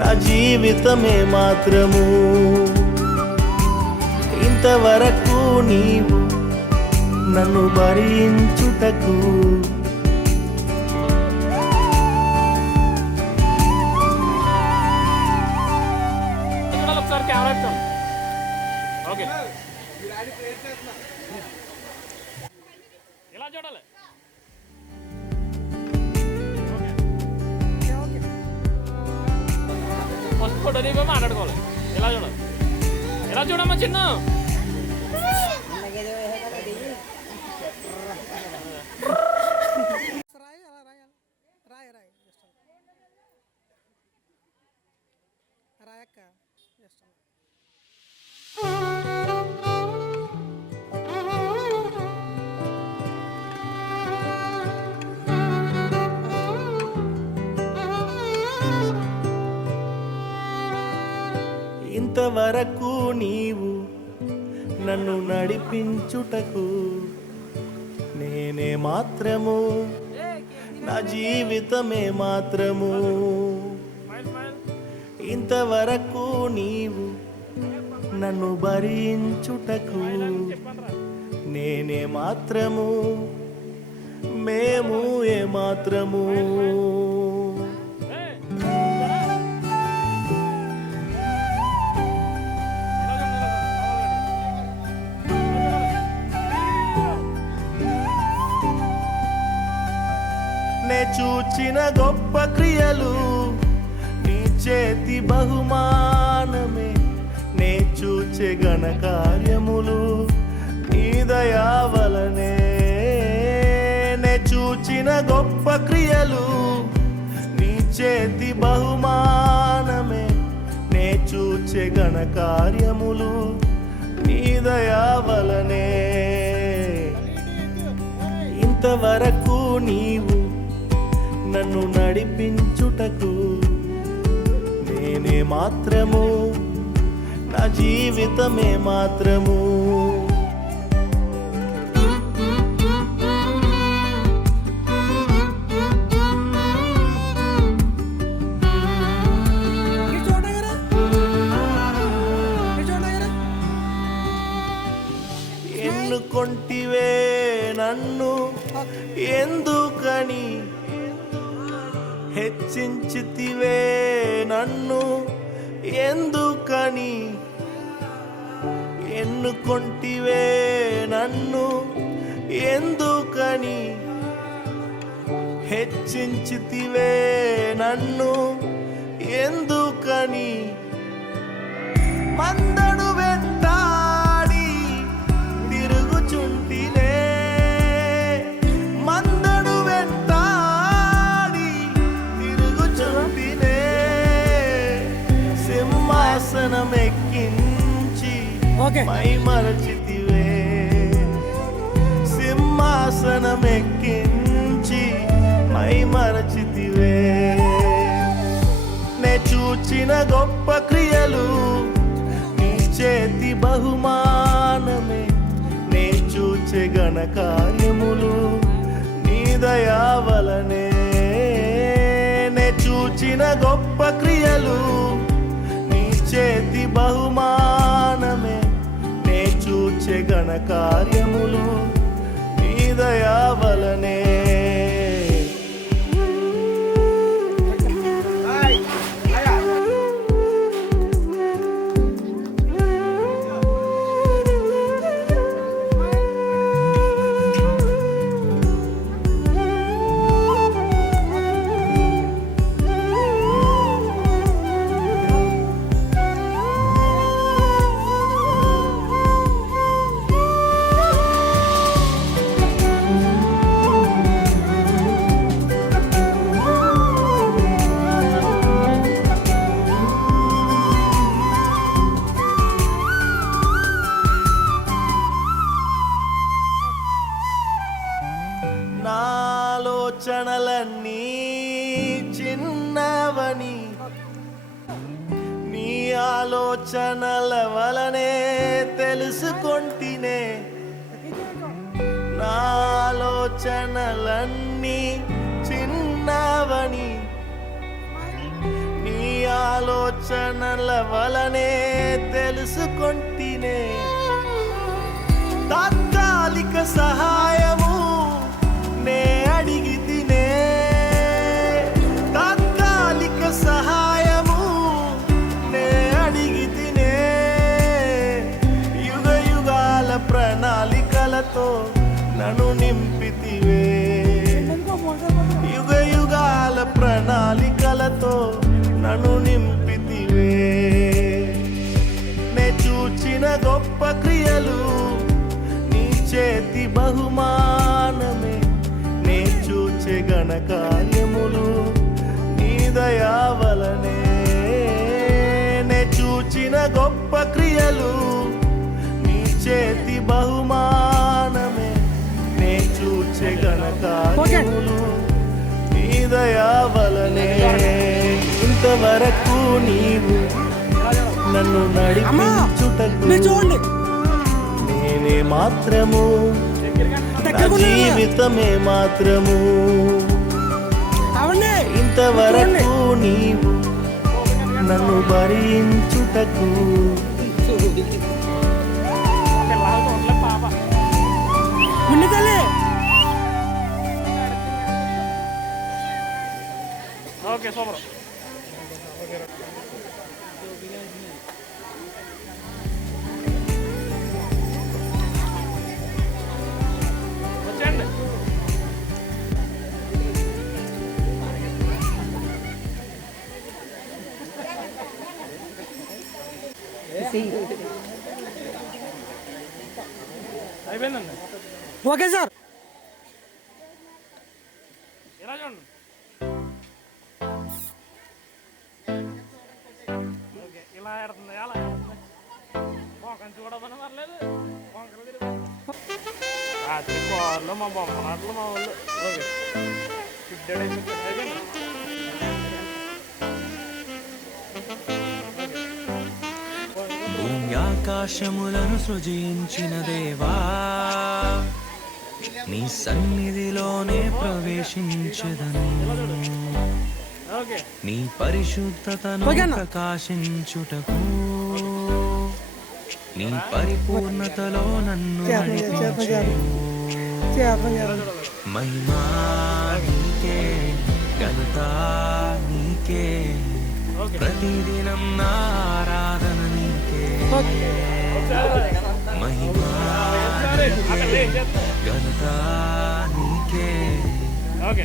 నా జీవితమే మాత్రము. ఇంతవరకు నీవు నన్ను భరించుటకు ఇలా చూడాలి. ఫస్ట్ ఫోటో దిగి మాట్లాడుకోవాలి. ఇలా చూడాలి. ఎలా చూడమ్మా చిన్న ఇంతవరకు నీవు నన్ను నడిపించుటకు నేనే మాత్రము, నా జీవితమే మాత్రము. ఇంతవరకు నీవు నన్ను భరించుటకు నేనే మాత్రము, మేము ఏ మాత్రము. నే చూచిన గొప్ప క్రియలు నీ చేతి బహుమానమే, నే చూచే ఘనకార్యములు నీ దయా వలనే. నే చూచిన గొప్ప క్రియలు నీ చేతి బహుమానమే, నే చూచే ఘనకార్యములు నీ దయా వలనే. ఇంతవరకు నీవు నన్ను నడిపించుటకు నేనే మాత్రము, నా జీవితమే మాత్రము. ఎన్నుకొంటివే నన్ను ఎందుకని, హెచ్చించితివే నన్ను ఎందుకని. ఎన్నుకొంటివే నన్ను ఎందుకని, హెచ్చించితివే నన్ను ఎందుకని. మందను వెంటాడి తిరుగుచుంటినే, మందను వెంటాడి తిరుగుచుంటినే. సింహాసనమెక్కించి మై మరచితివే, సింహాసనమెక్కించి మై మరచితివే. నే చూచిన గొప్ప క్రియలు నీ చేతి బహుమానమే, నే చూచే ఘనకార్యములు నీ దయా వలనే. నే చూచిన గొప్ప క్రియలు నీ చేతి బహుమానమే, నే చూచే ఘనకార్యములు నీ దయా వలనే. ఆలోచనల వలనే తెలుసుకొంటినే నా ఆలోచనలన్నీ చిన్నవని నీ ఆలోచనల వలనే తెలుసుకొంటినే తాత్కాలిక సహాయము నే అడిగి తినే తాత్కాలిక సహాయము నే అడిగి తినే యుగ యుగాల ప్రణాళికలతో నన్ను నింపితివే యుగ యుగాల ప్రణాళికలతో నన్ను నింపితివే నే చూచిన గొప్ప క్రియలు నీ చేతి బహుమానమే నే చూచే ఘనకార్యములు నీ దయా వలనే నే చూచిన గొప్ప క్రియలు నీ చేతి బహుమానమే నే చూచే ఘనకార్యములు నీ దయా వలనే ఇంతవరకు నీవు నన్ను నడిపించుటకు నేనే మాత్రము నా జీవితమే మాత్రము ఇంతవరకు నీవు నన్ను భరించుటకు ఓకే సూపర్ వచ్చండి అయిపోయిందండి ఓకే సార్ ఎలా చూడండి ఓకే ఇలా ఆడుతుంది ఎలా మోకం చూడమని పర్లేదు మోకలు తిరిగి రాత్రి కోళ్ళు మా బొమ్మ నాట్లు మా వాళ్ళు ఓకే భూమి ఆకాశములను సృజించిన దేవా నీ సన్నిధిలోనే ప్రవేశించదను నీ పరిశుద్ధతను ప్రకాశించుటకు నీ పరిపూర్ణతలో నన్ను నడిపించు మహిమా నీకే ఘనత నీకే ప్రతిదినం నా ఆరాధన నీకే మహిమా నీకే ఘనత నీకే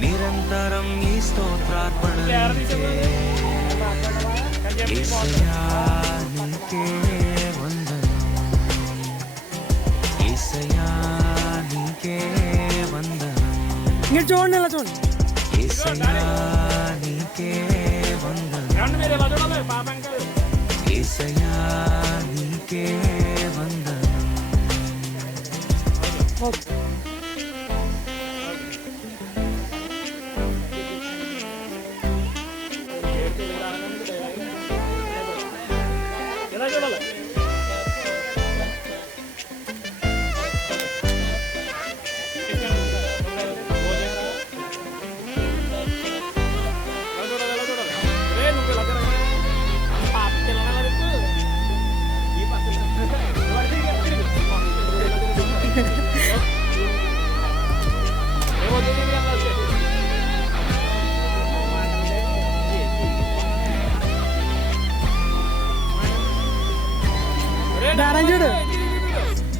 నిరంతరం ఈ స్తోత్రార్పణ నీకే యేసయ్యా నీకే వందనం యేసయ్యా నీకే వందనం మీరు చూడండి ఇలా చూడండి యేసయ్యా నీకే వందనం యేసయ్యా నీకే వందనం ఎలా చూడాలి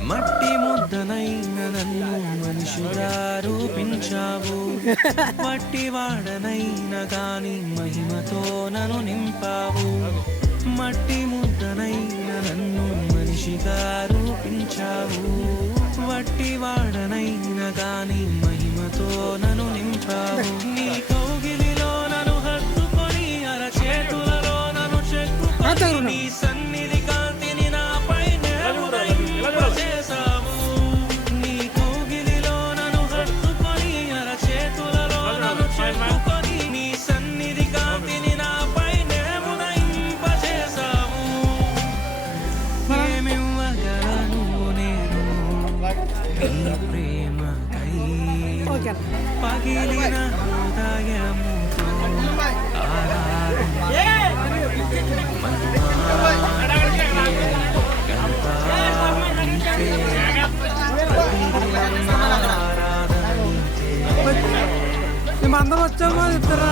మట్టి ముద్దనైన నన్ను మనిషిగా రూపించావు మట్టి వాడనైన గాని మహిమతో నన్ను నింపావు మట్టి ముద్దనైన నన్ను మనిషిగా రూపించావు వట్టి వాడనైన గాని మహిమతో నన్ను నింపావు నీ కౌగిలిలో నన్ను హత్తుకొని అరచేతులలో నన్ను చెక్కుకొని నీ సన్నిధి కాంతిని నాపై చేసావు నీ కౌగిలిలో నన్ను హత్తుకొని అరచేతులలో నన్ను చెక్కుకొని నీ సన్నిధి కాంతిని నాపై చేసావు పగిలిన హృదయముతో మేమందరం వచ్చాము ఇద్దరా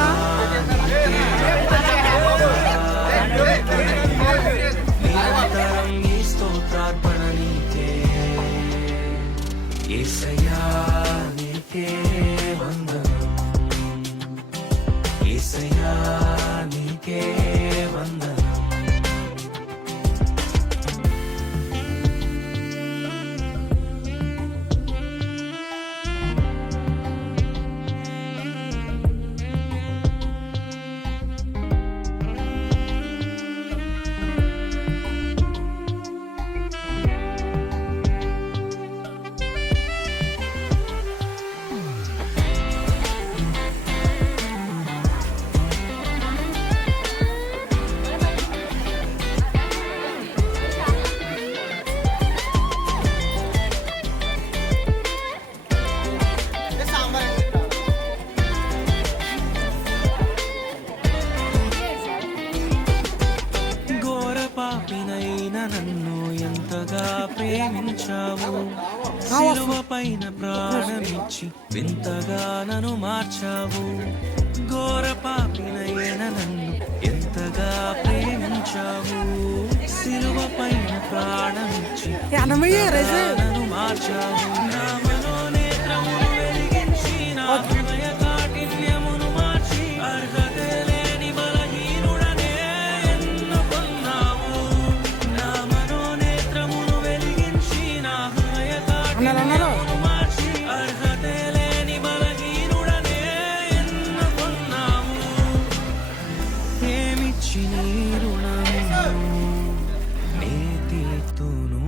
నిరంతరం నీ స్తోత్రార్పణ నీకే యేసయ్యా నీకే వందనం యేసయ్యా నీకే వందనం నన్ను ఎంతగా ప్రేమించావు సిలువ పైన ప్రాణమిచ్చి వింతగా నన్ను మార్చావు ఘోర పాపినైన నన్ను ఎంతగా ప్రేమించావు సిలువ పైన ప్రాణమిచ్చి నన్ను మార్చావు నా మనోనేత్రమును వెలిగించి నా హృదయ కాఠిన్యమును మార్చి అర్హత లేని బలహీనుడనే ఎన్నుకున్నావు నా మనోనేత్రమును వెలిగించి నా హృదయ కాఠిన్యమును మార్చి అర్హత లేని బలహీనుడనే ఎన్నుకున్నావు ఏమిచ్చి నీ రుణము నే తీర్తును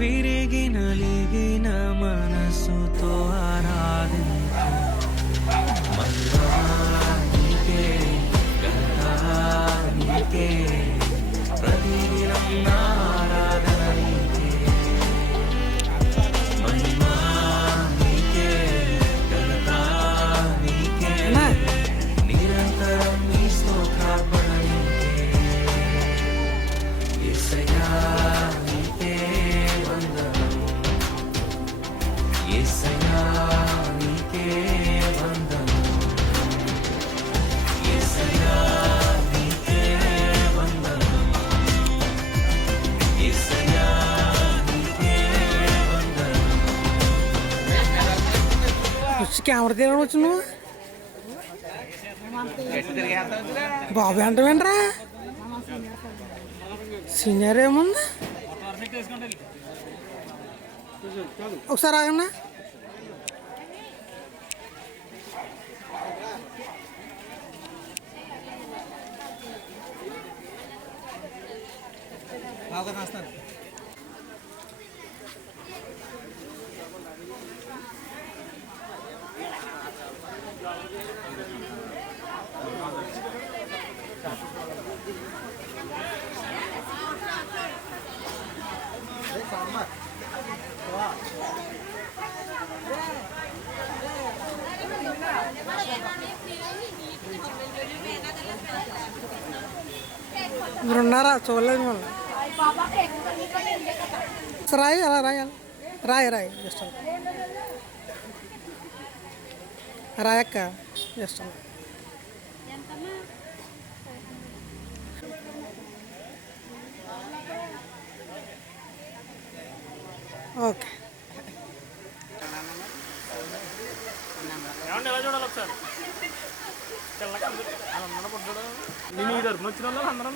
విరిగి నలిగిన మనసుతో ఆరాధించు మహిమా నీకే ఘనత నీకే ప్రతిదినం నా ఆరాధన నీకే మహిమా నీకే ఘనత నీకే నిరంతరం నీ స్తోత్రార్పణ నీకే యేసయ్యా నీకే వందనం యేసయ్యా నీకే వందనం యేసయ్యా నీకే వందనం యేసయ్యా నీకే వందనం వచ్చి కెమెరా తీయడం వచ్చు నువ్వు బాబు అంటే వినరా సీనియర్ ఏముంది ఒకసారి ఆగన్నా మీరు ఉన్నారా చూడలేదు మళ్ళీ రాయి అలా రాయాలి రాయి రాయి జస్ట్ రాయక్క జస్ట్ ఓకే ఎలా చూడాలి ఒకసారి తెల్లగా అందరూ పొద్దుడు నేను ఈ తరపున వచ్చిన వాళ్ళు అందరూ